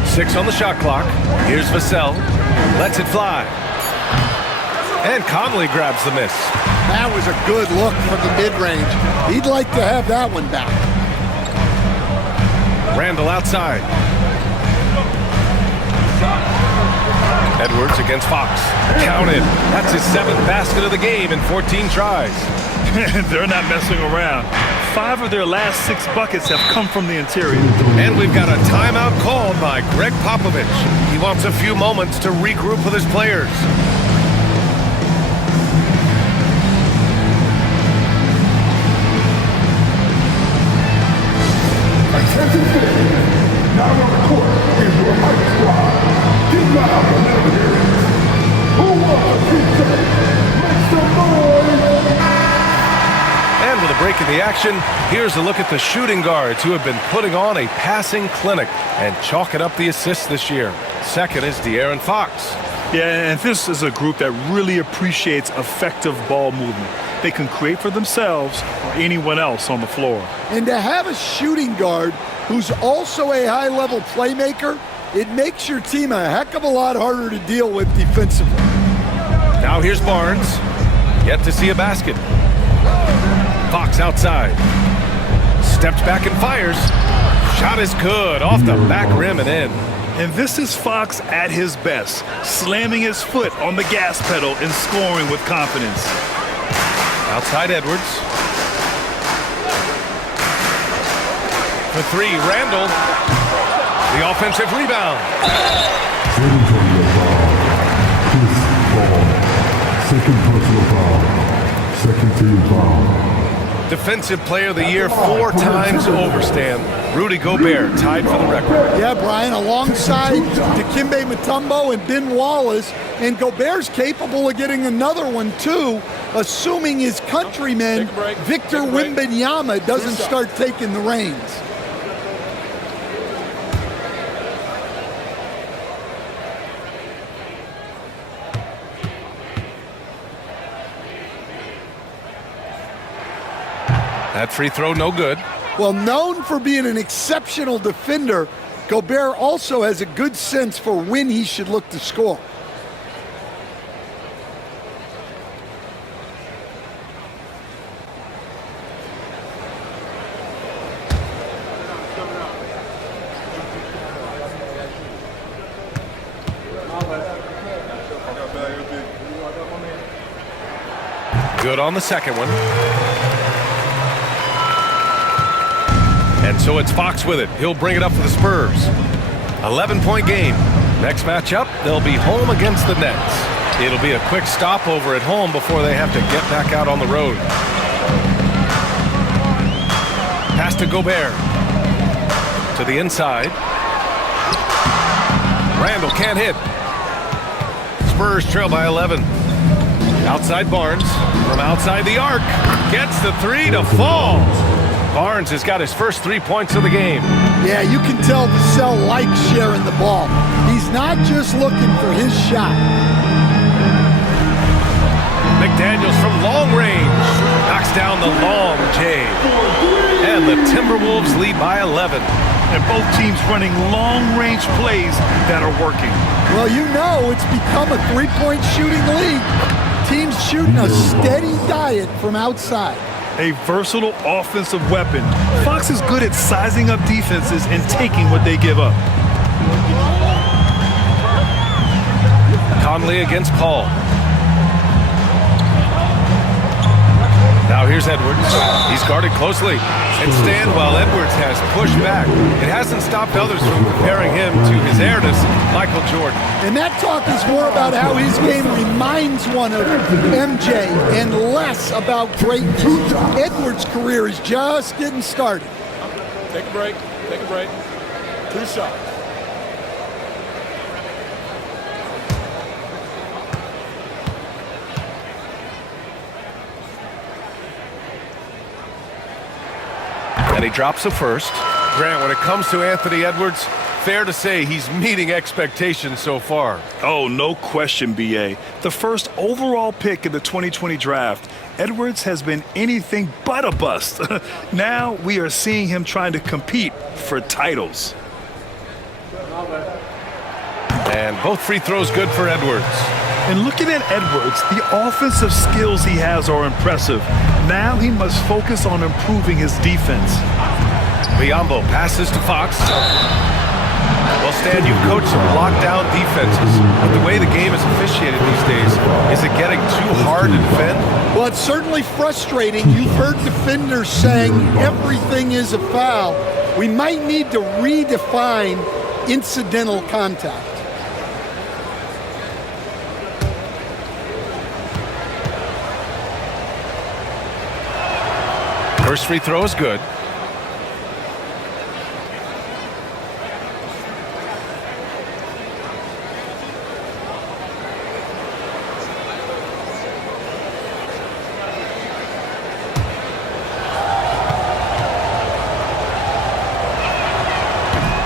6 on the shot clock. Here's Vassell. Lets it fly. And Conley grabs the miss. That was a good look from the mid-range. He'd like to have that one back. Randall outside. Edwards against Fox. Counted. That's his 7th basket of the game in 14 tries. They're not messing around. 5 of their last 6 buckets have come from the interior. And we've got a timeout called by Greg Popovich. He wants a few moments to regroup with his players. Now on the court is your hype squad. Keep loud and let them hear it. Who wants to see say? Make some noise! And with a break in the action, here's a look at the shooting guards who have been putting on a passing clinic and chalking up the assists this year. Second is De'Aaron Fox. Yeah, and this is a group that really appreciates effective ball movement. They can create for themselves or anyone else on the floor. And to have a shooting guard who's also a high-level playmaker, it makes your team a heck of a lot harder to deal with defensively. Now here's Barnes. Yet to see a basket. Fox outside. Steps back and fires. Shot is good. Off the back rim and in. And this is Fox at his best, slamming his foot on the gas pedal and scoring with confidence. Outside Edwards. For 3, Randall. The offensive rebound. Second personal foul. Second team foul. Defensive Player of the Year 4 times over, Stan. Rudy Gobert tied for the record. Yeah, Brian, alongside Dikembe Mutombo and Ben Wallace, and Gobert's capable of getting another one too, assuming his countryman Victor Wembanyama doesn't start taking the reins. That free throw no good. Well, known for being an exceptional defender, Gobert also has a good sense for when he should look to score. Good on the second one. And so it's Fox with it. He'll bring it up for the Spurs. 11-point game. Next matchup, they'll be home against the Nets. It'll be a quick stopover at home before they have to get back out on the road. Pass to Gobert. To the inside. Randall can't hit. Spurs trail by 11. Outside Barnes. From outside the arc. Gets the three to fall. Barnes has got his first 3 points of the game. Yeah, you can tell Vassell likes sharing the ball. He's not just looking for his shot. McDaniels from long range. Knocks down the long J. And the Timberwolves lead by 11. And both teams running long-range plays that are working. Well, you know it's become a three-point shooting league. Teams shooting a steady diet from outside. A versatile offensive weapon. Fox is good at sizing up defenses and taking what they give up. Conley against Paul. Now here's Edwards. He's guarded closely. And Stanwell, Edwards has pushed back. It hasn't stopped others from comparing him to his heiress, Michael Jordan. And that talk is more about how his game reminds one of MJ and less about greatness. Edwards' career is just getting started. Take a break. Take a break. 2 shots. And he drops a first. Grant, when it comes to Anthony Edwards, fair to say he's meeting expectations so far. Oh, no question, B.A. The first overall pick in the 2020 draft, Edwards has been anything but a bust. Now we are seeing him trying to compete for titles. And both free throws good for Edwards. And looking at Edwards, the offensive skills he has are impressive. Now he must focus on improving his defense. Biyombo passes to Fox. Well, Stan, you've coached some lockdown defenses. But the way the game is officiated these days, is it getting too hard to defend? Well, it's certainly frustrating. You've heard defenders saying everything is a foul. We might need to redefine incidental contact. First free throw is good.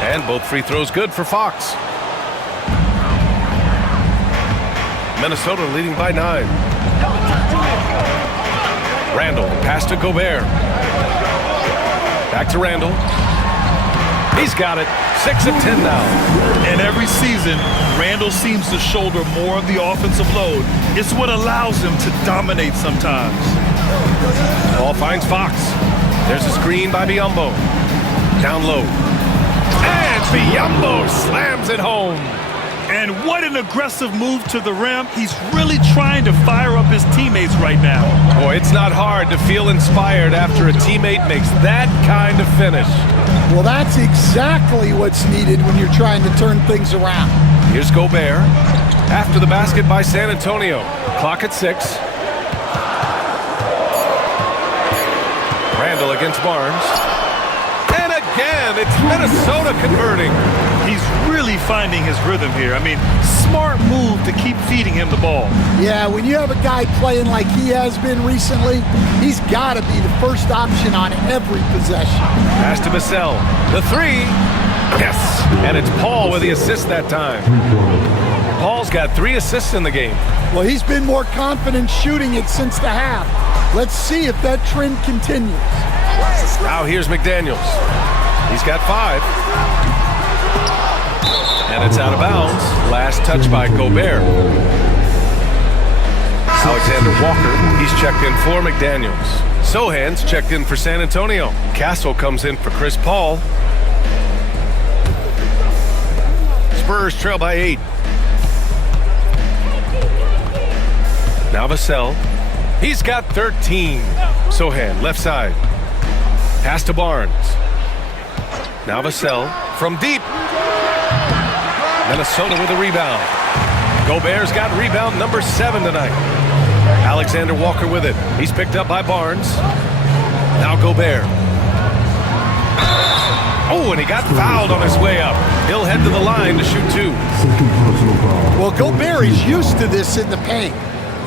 And both free throws good for Fox. Minnesota leading by 9. Randall, pass to Gobert. Back to Randall. He's got it. 6 of 10 now. And every season, Randall seems to shoulder more of the offensive load. It's what allows him to dominate sometimes. Ball finds Fox. There's a screen by Biyombo. Down low. And Biyombo slams it home. And what an aggressive move to the rim. He's really trying to fire up his teammates right now. Boy, it's not hard to feel inspired after a teammate makes that kind of finish. Well, that's exactly what's needed when you're trying to turn things around. Here's Gobert. After the basket by San Antonio. Clock at 6. Randall against Barnes. And again, it's Minnesota converting. He's really finding his rhythm here. I mean, smart move to keep feeding him the ball. Yeah, when you have a guy playing like he has been recently, he's got to be the first option on every possession. Pass to Vassell. The 3. Yes. And it's Paul with the assist that time. Paul's got 3 assists in the game. Well, he's been more confident shooting it since the half. Let's see if that trend continues. Now here's McDaniels. He's got 5. And it's out of bounds. Last touch by Gobert. Alexander Walker, he's checked in for McDaniels. Sohan's checked in for San Antonio. Castle comes in for Chris Paul. Spurs trail by 8. Now Vassell. He's got 13. Sohan, left side. Pass to Barnes. Now Vassell from deep. Minnesota with a rebound. Gobert's got rebound number 7 tonight. Alexander Walker with it. He's picked up by Barnes. Now Gobert. Oh, and he got fouled on his way up. He'll head to the line to shoot 2. Well, Gobert is used to this in the paint.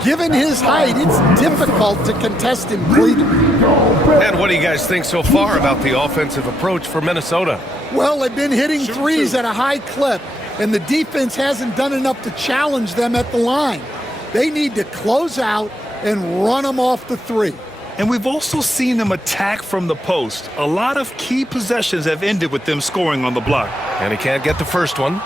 Given his height, it's difficult to contest him cleanly. And what do you guys think so far about the offensive approach for Minnesota? Well, they've been hitting threes at a high clip, and the defense hasn't done enough to challenge them at the line. They need to close out and run them off the 3. And we've also seen them attack from the post. A lot of key possessions have ended with them scoring on the block. And he can't get the first one.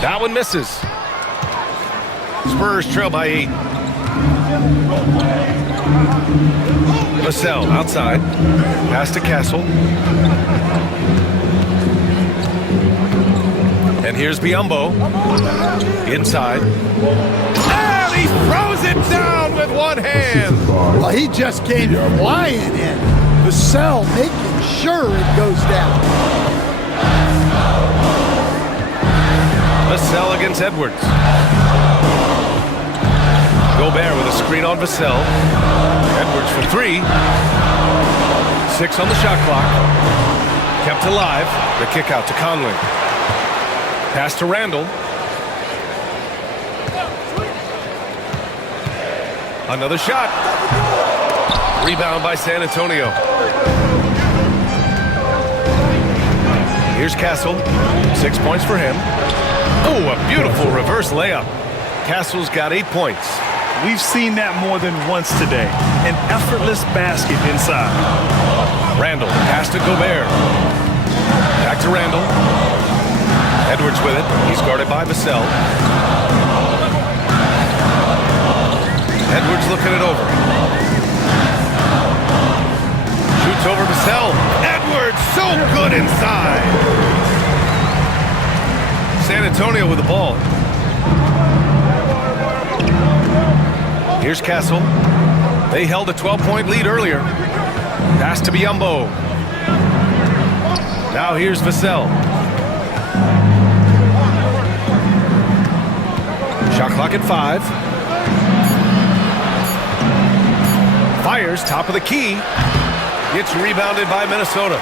That one misses. Spurs trail by 8. Vassell outside. Pass to Castle. And here's Biyombo. Inside. And he throws it down with one hand. Well, he just came flying in. Vassell making sure it goes down. Vassell against Edwards. Gobert with a screen on Vassell. Edwards for 3. 6 on the shot clock. Kept alive. The kick out to Conley. Pass to Randall. Another shot. Rebound by San Antonio. Here's Castle. 6 points for him. Oh, a beautiful reverse layup. Castle's got 8 points. We've seen that more than once today. An effortless basket inside. Randall, pass to Gobert. Back to Randall. Edwards with it. He's guarded by Vassell. Edwards looking it over. Shoots over Vassell. Edwards, so good inside. San Antonio with the ball. Here's Castle. They held a 12-point lead earlier. Pass to Biyombo. Now here's Vassell. Shot clock at 5. Fires, top of the key. Gets rebounded by Minnesota.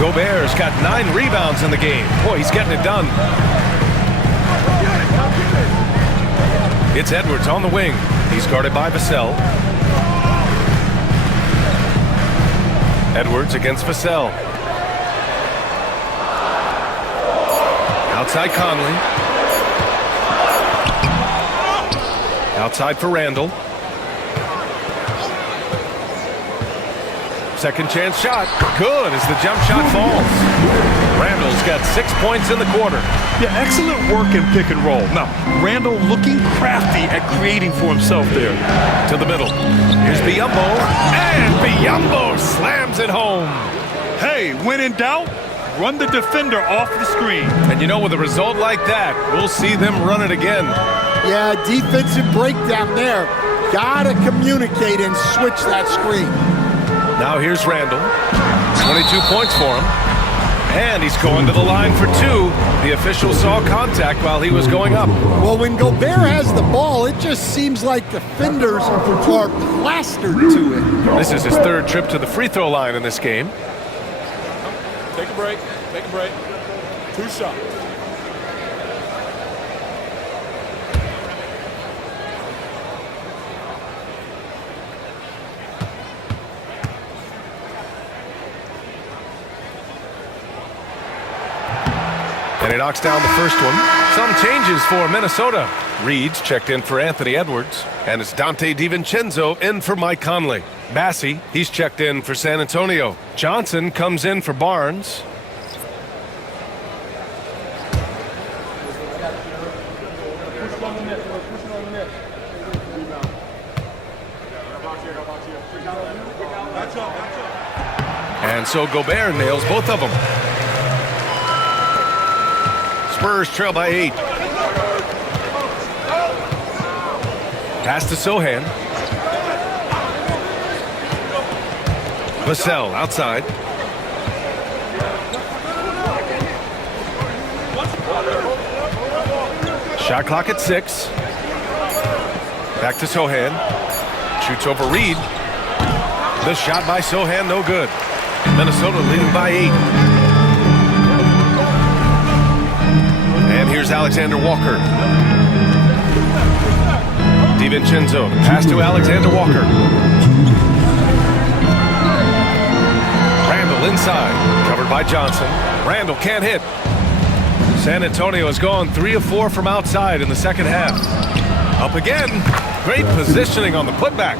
Gobert's got 9 rebounds in the game. Boy, he's getting it done. It's Edwards on the wing. He's guarded by Vassell. Edwards against Vassell. Outside Conley. Outside for Randall. Second chance shot. Good as the jump shot falls. Randall's got 6 points in the quarter. Yeah, excellent work in pick and roll. Now, Randall looking crafty at creating for himself there. To the middle. Here's Biyombo. And Biyombo slams it home. Hey, when in doubt, run the defender off the screen. And you know, with a result like that, we'll see them run it again. Yeah, defensive breakdown there. Gotta communicate and switch that screen. Now here's Randall. 22 points for him. And he's going to the line for 2. The official saw contact while he was going up. Well, when Gobert has the ball, it just seems like defenders are plastered to it. This is his 3rd trip to the free throw line in this game. Take a break. Take a break. 2 shots. And he knocks down the first one. Some changes for Minnesota. Reed's checked in for Anthony Edwards. And it's Dante DiVincenzo in for Mike Conley. Bassey, he's checked in for San Antonio. Johnson comes in for Barnes. And so Gobert nails both of them. Spurs trail by 8. Pass to Sohan. Vassell outside. Shot clock at 6. Back to Sohan. Shoots over Reed. The shot by Sohan, no good. Minnesota leading by 8. And here's Alexander Walker. DiVincenzo, pass to Alexander Walker. Randall inside, covered by Johnson. Randall can't hit. San Antonio has gone 3 of 4 from outside in the second half. Up again. Great positioning on the putback.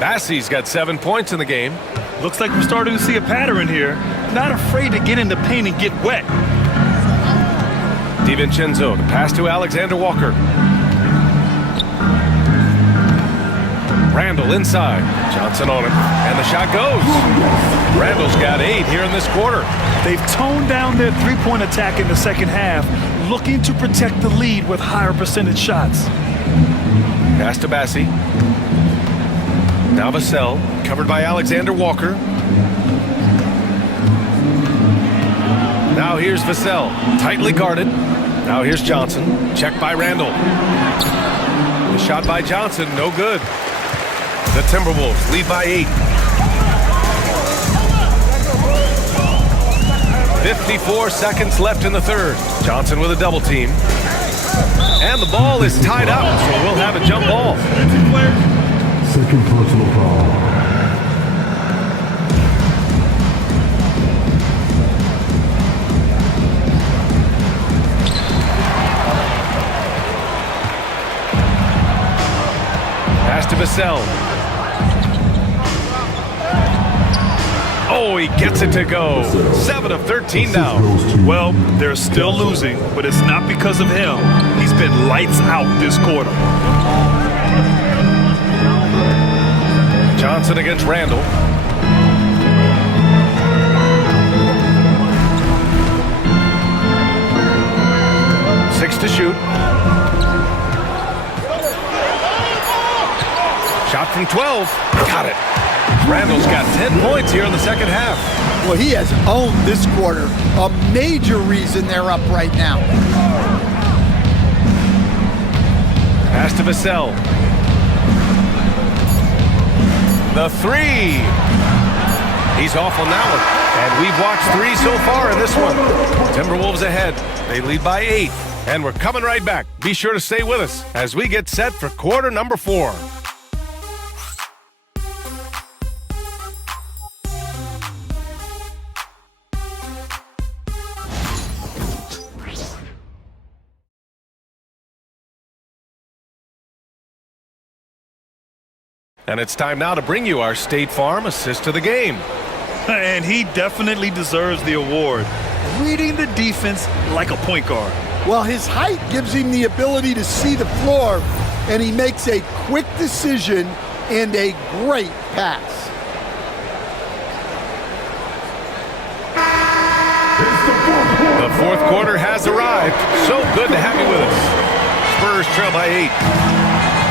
Bassey's got 7 points in the game. Looks like we're starting to see a pattern here. Not afraid to get in the paint and get wet. DiVincenzo, the pass to Alexander Walker. Randall inside. Johnson on it. And the shot goes. Randall's got 8 here in this quarter. They've toned down their three-point attack in the second half, looking to protect the lead with higher percentage shots. Pass to Bassey. Now Vassell, covered by Alexander Walker. Now here's Vassell, tightly guarded. Now here's Johnson, checked by Randall. The shot by Johnson, no good. The Timberwolves lead by 8. 54 seconds left in the third. Johnson with a double team. And the ball is tied up, so we'll have a jump ball. Second personal foul. Pass to Vassell. Oh, he gets it to go. 7 of 13 now. Well, they're still losing, but it's not because of him. He's been lights out this quarter. Johnson against Randall. Six to shoot. Shot from 12. Got it. Randall's got 10 points here in the second half. Well, he has owned this quarter. A major reason they're up right now. Pass to Vassell. The 3. He's off on that one. And we've watched 3 so far in this one. Timberwolves ahead. They lead by 8. And we're coming right back. Be sure to stay with us as we get set for quarter number 4. And it's time now to bring you our State Farm assist to the game. And he definitely deserves the award. Reading the defense like a point guard. Well, his height gives him the ability to see the floor, and he makes a quick decision and a great pass. The fourth quarter has arrived. So good to have you with us. Spurs trail by 8.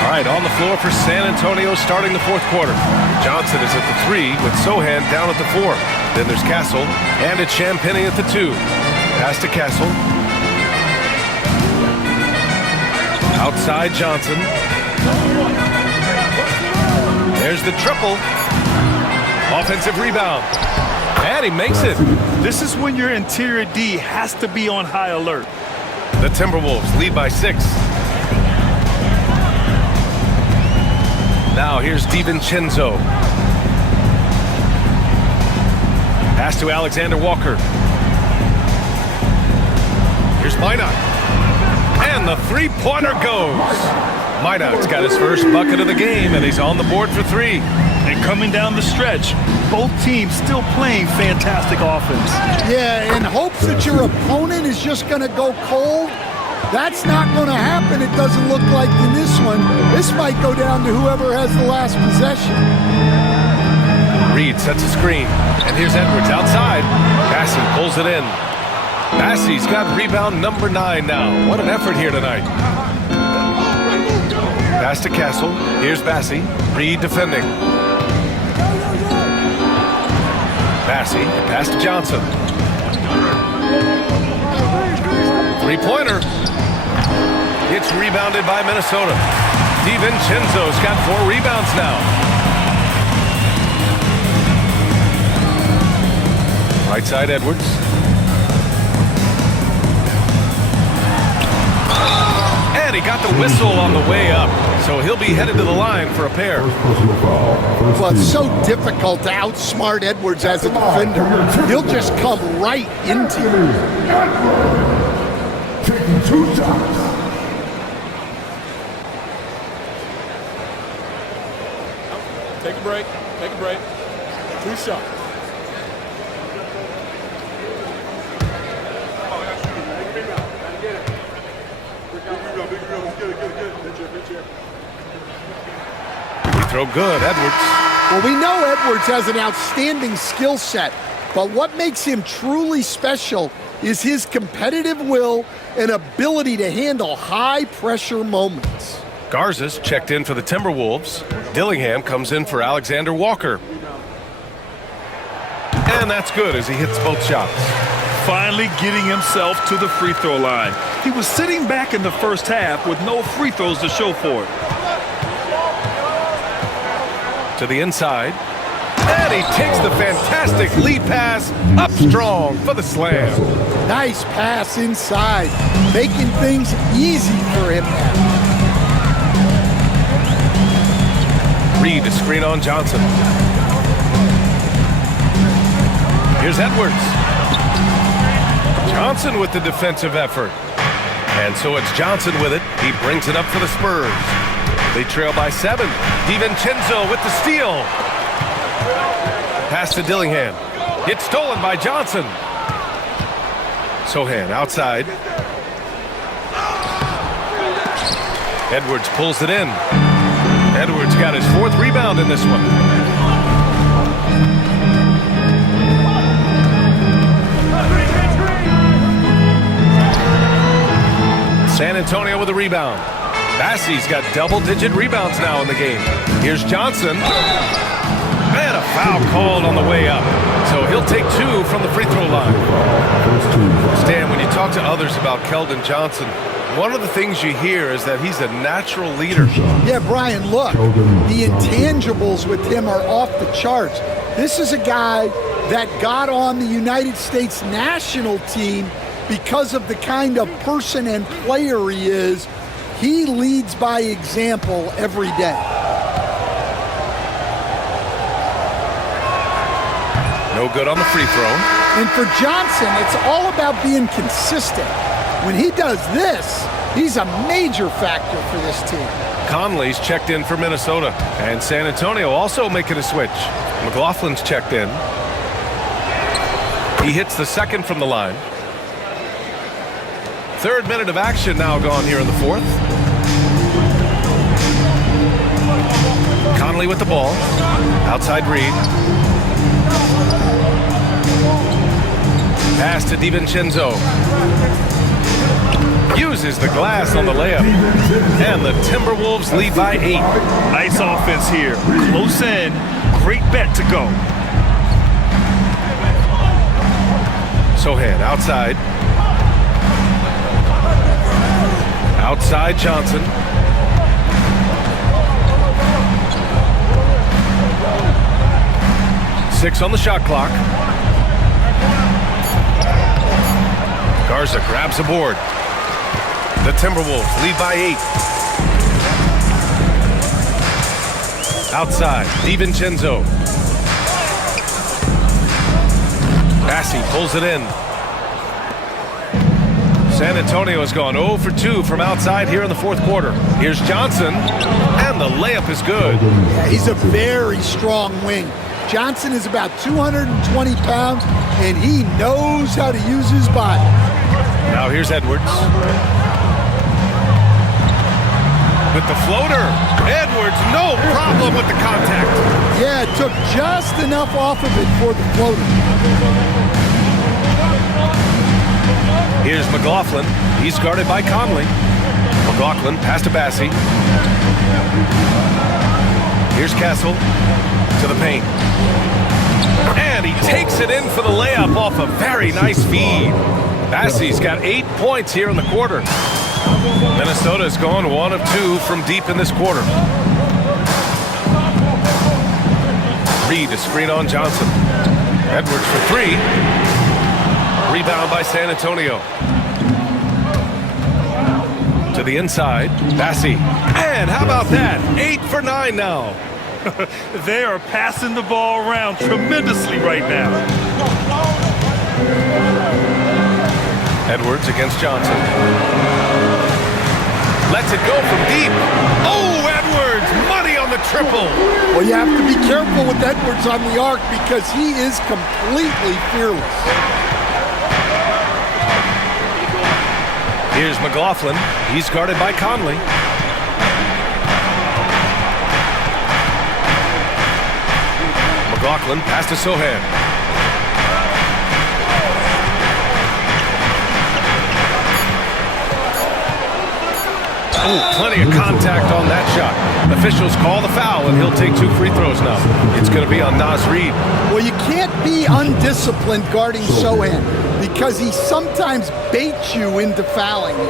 All right, on the floor for San Antonio starting the fourth quarter. Johnson is at the 3 with Sohan down at the 4. Then there's Castle, and it's Champagnie at the 2. Pass to Castle. Outside Johnson. There's the triple. Offensive rebound. And he makes it. This is when your interior D has to be on high alert. The Timberwolves lead by 6. Now here's DiVincenzo. Pass to Alexander Walker. Here's Minot. And the three-pointer goes. Minot's got his first bucket of the game, and he's on the board for 3. And coming down the stretch, both teams still playing fantastic offense. Yeah, in hopes that your opponent is just going to go cold. That's not going to happen, it doesn't look like in this one. This might go down to whoever has the last possession. Reed sets a screen, and And here's Edwards outside. Bassey pulls it in. Bassey's got rebound number 9 now. What an effort here tonight. Pass to Castle. Here's Bassey. Reed defending. Bassey. Pass to Johnson. Three-pointer. It's rebounded by Minnesota. DiVincenzo's got 4 rebounds now. Right side, Edwards. And he got the whistle on the way up. So he'll be headed to the line for a pair. Well, it's so difficult to outsmart Edwards as a defender. He'll just come right into you. Taking 2 shots. Take a break. Take a break. 2 shots. Throw good, Edwards. Well, we know Edwards has an outstanding skill set, but what makes him truly special is his competitive will and ability to handle high-pressure moments. Garza's checked in for the Timberwolves. Dillingham comes in for Alexander Walker. And that's good as he hits both shots. Finally getting himself to the free throw line. He was sitting back in the first half with no free throws to show for it. To the inside. And he takes the fantastic lead pass up strong for the slam. Nice pass inside, making things easy for him now. Reed to screen on Johnson. Here's Edwards. Johnson with the defensive effort. And so it's Johnson with it. He brings it up for the Spurs. They trail by 7. DiVincenzo with the steal. Pass to Dillingham. It's stolen by Johnson. Sohan outside. Edwards pulls it in. Edwards got his 4th rebound in this one. San Antonio with a rebound. Bassey's got double-digit rebounds now in the game. Here's Johnson. And a foul called on the way up. So he'll take 2 from the free throw line. Stan, when you talk to others about Keldon Johnson, one of the things you hear is that he's a natural leader. Yeah, Brian, look, the intangibles with him are off the charts. This is a guy that got on the United States national team because of the kind of person and player he is. He leads by example every day. No good on the free throw. And for Johnson, it's all about being consistent. When he does this, he's a major factor for this team. Conley's checked in for Minnesota. And San Antonio also making a switch. McLaughlin's checked in. He hits the 2nd from the line. 3rd minute of action now gone here in the 4th. Conley with the ball. Outside Reed. Pass to DiVincenzo. Uses the glass on the layup. And the Timberwolves lead by 8. Nice offense here. Close in. Great bet to go. Sohan outside. Outside Johnson. Six on the shot clock. Garza grabs a board. The Timberwolves lead by 8. Outside, DiVincenzo. Bassey pulls it in. San Antonio has gone 0 for 2 from outside here in the 4th quarter. Here's Johnson, and the layup is good. Yeah, he's a very strong wing. Johnson is about 220 pounds, and he knows how to use his body. Now here's Edwards. with the floater. Edwards, no problem with the contact. Yeah, it took just enough off of it for the floater. Here's McLaughlin. He's guarded by Conley. McLaughlin pass to Bassie. Here's Castle to the paint. And he takes it in for the layup off a very nice feed. Bassie's got 8 points here in the quarter. Minnesota's gone 1 of 2 from deep in this quarter. Reed to screen on Johnson. Edwards for 3. Rebound by San Antonio. To the inside, Bassie. And how about that? 8 for 9 now. They are passing the ball around tremendously right now. Edwards against Johnson. Lets it go from deep. Oh, Edwards, money on the triple. Well, you have to be careful with Edwards on the arc because he is completely fearless. Here's McLaughlin. He's guarded by Conley. McLaughlin pass to Sohan. Oh, plenty of contact on that shot. Officials call the foul, and he'll take 2 free throws now. It's going to be on Naz Reid. Well, you can't be undisciplined guarding Sohan because he sometimes baits you into fouling him.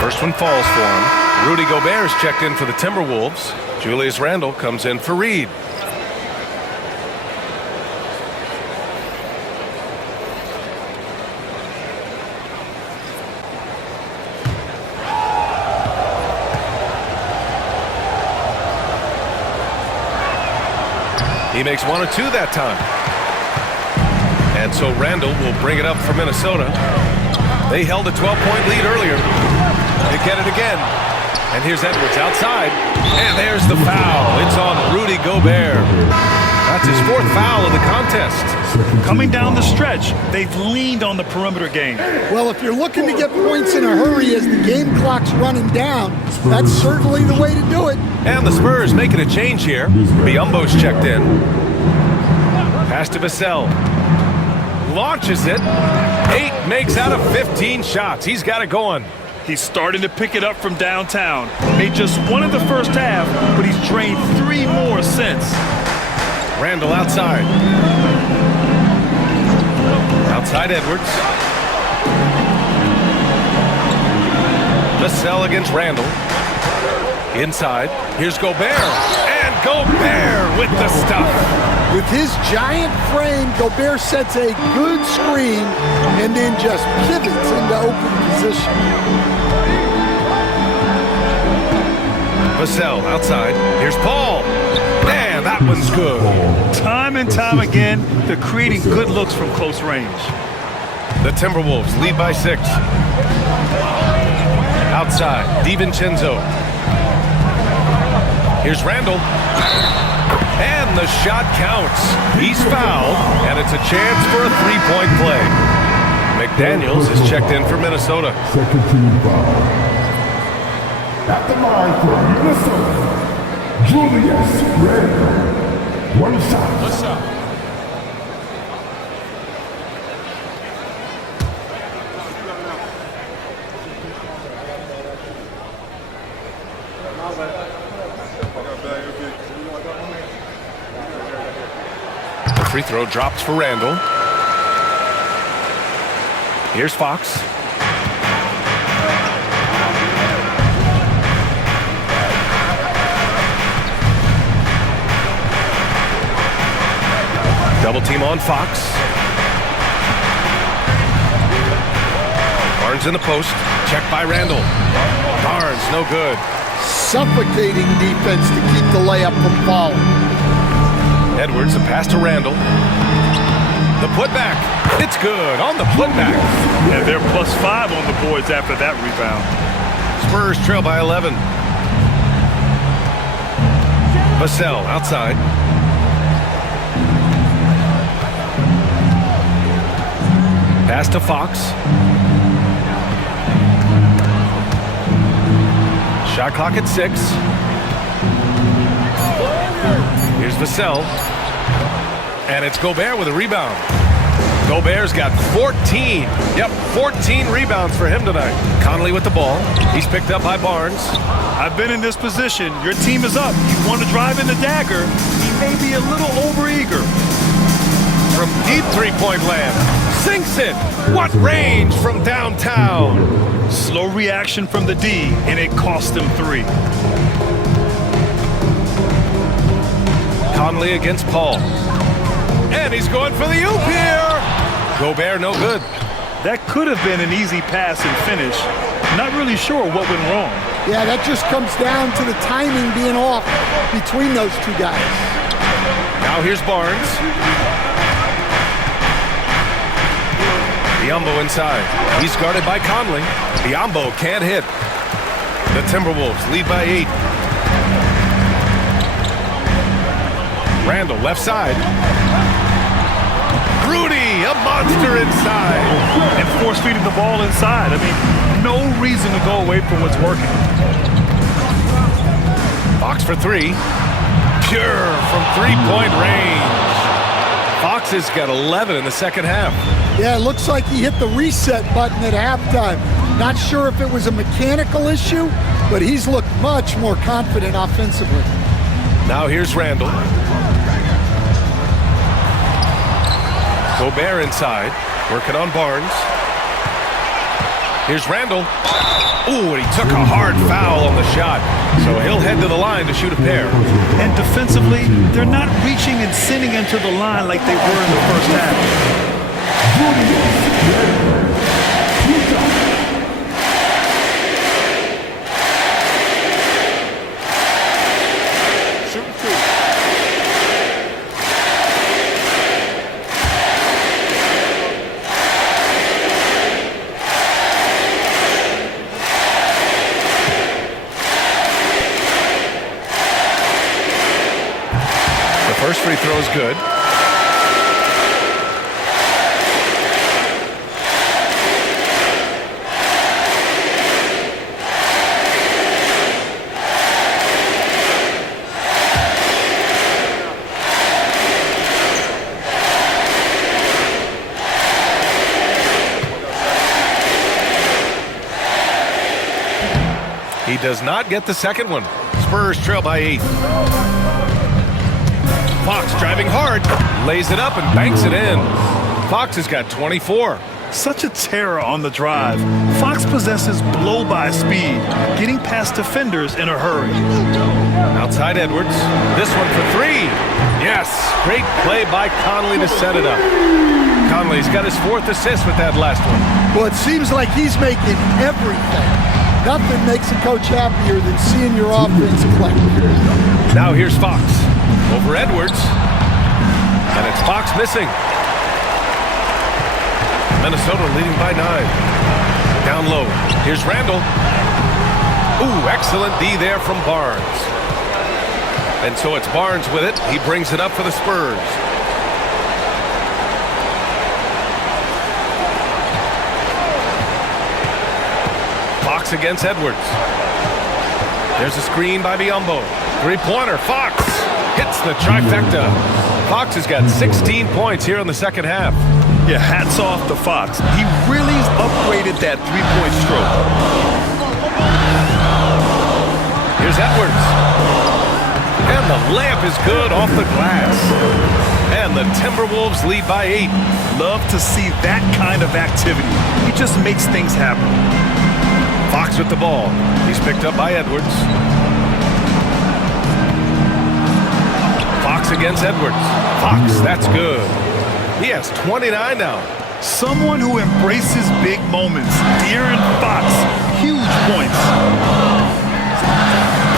First one falls for him. Rudy Gobert's checked in for the Timberwolves. Julius Randle comes in for Reed. He makes 1 of 2 that time. And so Randle will bring it up for Minnesota. They held a 12-point lead earlier. They get it again. And here's Edwards outside. And there's the foul. It's on Rudy Gobert. That's his 4th foul of the contest. Coming down the stretch, they've leaned on the perimeter game. Well, if you're looking to get points in a hurry as the game clock's running down, that's certainly the way to do it. And the Spurs making a change here. Biyombo's checked in. Pass to Vassell. Launches it. 8 makes out of 15 shots. He's got it going. He's starting to pick it up from downtown. Made just 1 in the first half, but he's drained 3 more since. Randle outside. Outside Edwards. Vassell against Randle. Inside. Here's Gobert. And Gobert with the stuff. With his giant frame, Gobert sets a good screen and then just pivots into open position. Vassell outside. Here's Paul. Man, that one's good. Time and time again, they're creating good looks from close range. The Timberwolves lead by 6. Outside, DiVincenzo. Here's Randle. And the shot counts. He's fouled, and it's a chance for a 3-point play. McDaniels is checked in for Minnesota. Second team foul. At the line for Minnesota, Julius Randle. 1 shot. What's up? Free throw drops for Randle. Here's Fox. Double team on Fox. Barnes in the post. Checked by Randle. Barnes, no good. Suffocating defense to keep the layup from falling. Edwards, a pass to Randle. The putback. It's good on the putback. And they're +5 on the boards after that rebound. Spurs trail by 11. Vassell outside. Pass to Fox. Shot clock at 6. Here's Vassell. And it's Gobert with a rebound. Gobert's got 14. Yep, 14 rebounds for him tonight. Conley with the ball. He's picked up by Barnes. I've been in this position. Your team is up. You want to drive in the dagger. He may be a little overeager. From deep three-point land. Sinks it. What range from downtown. Slow reaction from the D, and it cost him 3. Conley against Paul. And he's going for the oop here. Gobert no good. That could have been an easy pass and finish. Not really sure what went wrong. Yeah, that just comes down to the timing being off between those two guys. Now here's Barnes. Biyombo inside. He's guarded by Conley. Biyombo can't hit. The Timberwolves lead by 8. Randall left side. Rudy, a monster inside. And force feeding the ball inside. I mean, no reason to go away from what's working. Fox for 3. Pure from three-point range. Fox has got 11 in the second half. Yeah, it looks like he hit the reset button at halftime. Not sure if it was a mechanical issue, but he's looked much more confident offensively. Now here's Randall. Gobert inside, working on Barnes. Here's Randall. Ooh, and he took a hard foul on the shot. So he'll head to the line to shoot a pair. And defensively, they're not reaching and sending him to the line like they were in the first half. First free throw is good. He does not get the second one. Spurs trail by 8. Fox driving hard, lays it up and banks it in. Fox has got 24. Such a terror on the drive. Fox possesses blow-by speed, getting past defenders in a hurry. Outside Edwards. This one for 3. Yes, great play by Conley to set it up. Conley's got his 4th assist with that last one. Well, it seems like he's making everything. Nothing makes a coach happier than seeing your offense play. Now here's Fox. Over Edwards. And it's Fox missing. Minnesota leading by 9. Down low. Here's Randall. Ooh, excellent D there from Barnes. And so it's Barnes with it. He brings it up for the Spurs. Fox against Edwards. There's a screen by Biyombo. Three-pointer. Fox hits the trifecta. Fox has got 16 points here in the second half. Yeah, hats off to Fox. He really upgraded that three-point stroke. Here's Edwards. And the layup is good off the glass. And the Timberwolves lead by 8. Love to see that kind of activity. He just makes things happen. Fox with the ball. He's picked up by Edwards. Fox against Edwards. Fox, that's good. He has 29 now. Someone who embraces big moments. De'Aaron Fox, huge points.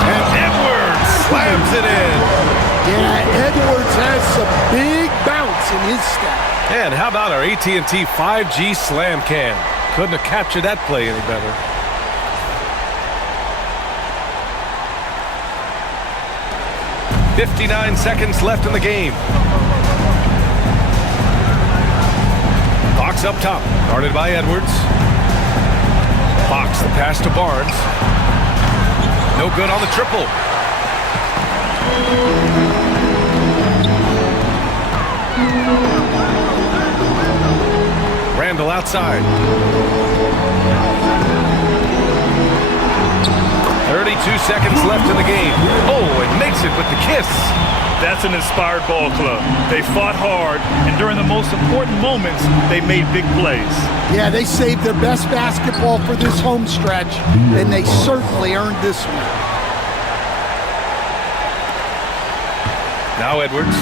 And Edwards slams it in. Yeah, Edwards has some big bounce in his step. And how about our AT&T 5G slam cam? Couldn't have captured that play any better. 59 seconds left in the game. Fox up top, guarded by Edwards. Fox, the pass to Barnes. No good on the triple. Randall outside. 32 seconds left in the game. Oh, it makes it with the kiss. That's an inspired ball club. They fought hard, and during the most important moments, they made big plays. Yeah, they saved their best basketball for this home stretch, and they certainly earned this one. Now Edwards.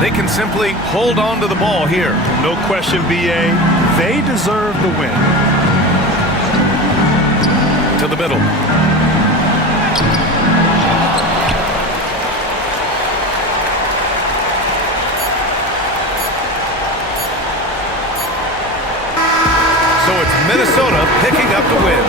They can simply hold on to the ball here. No question, BA. They deserve the win. To the middle. So it's Minnesota picking up the win.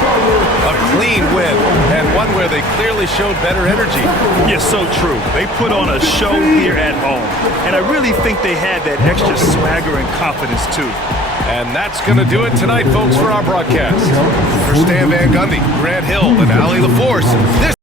A clean win, and one where they clearly showed better energy. Yes, so true. They put on a show here at home, and I really think they had that extra swagger and confidence too. And that's going to do it tonight, folks, for our broadcast. For Stan Van Gundy, Grant Hill, and Allie LaForce, this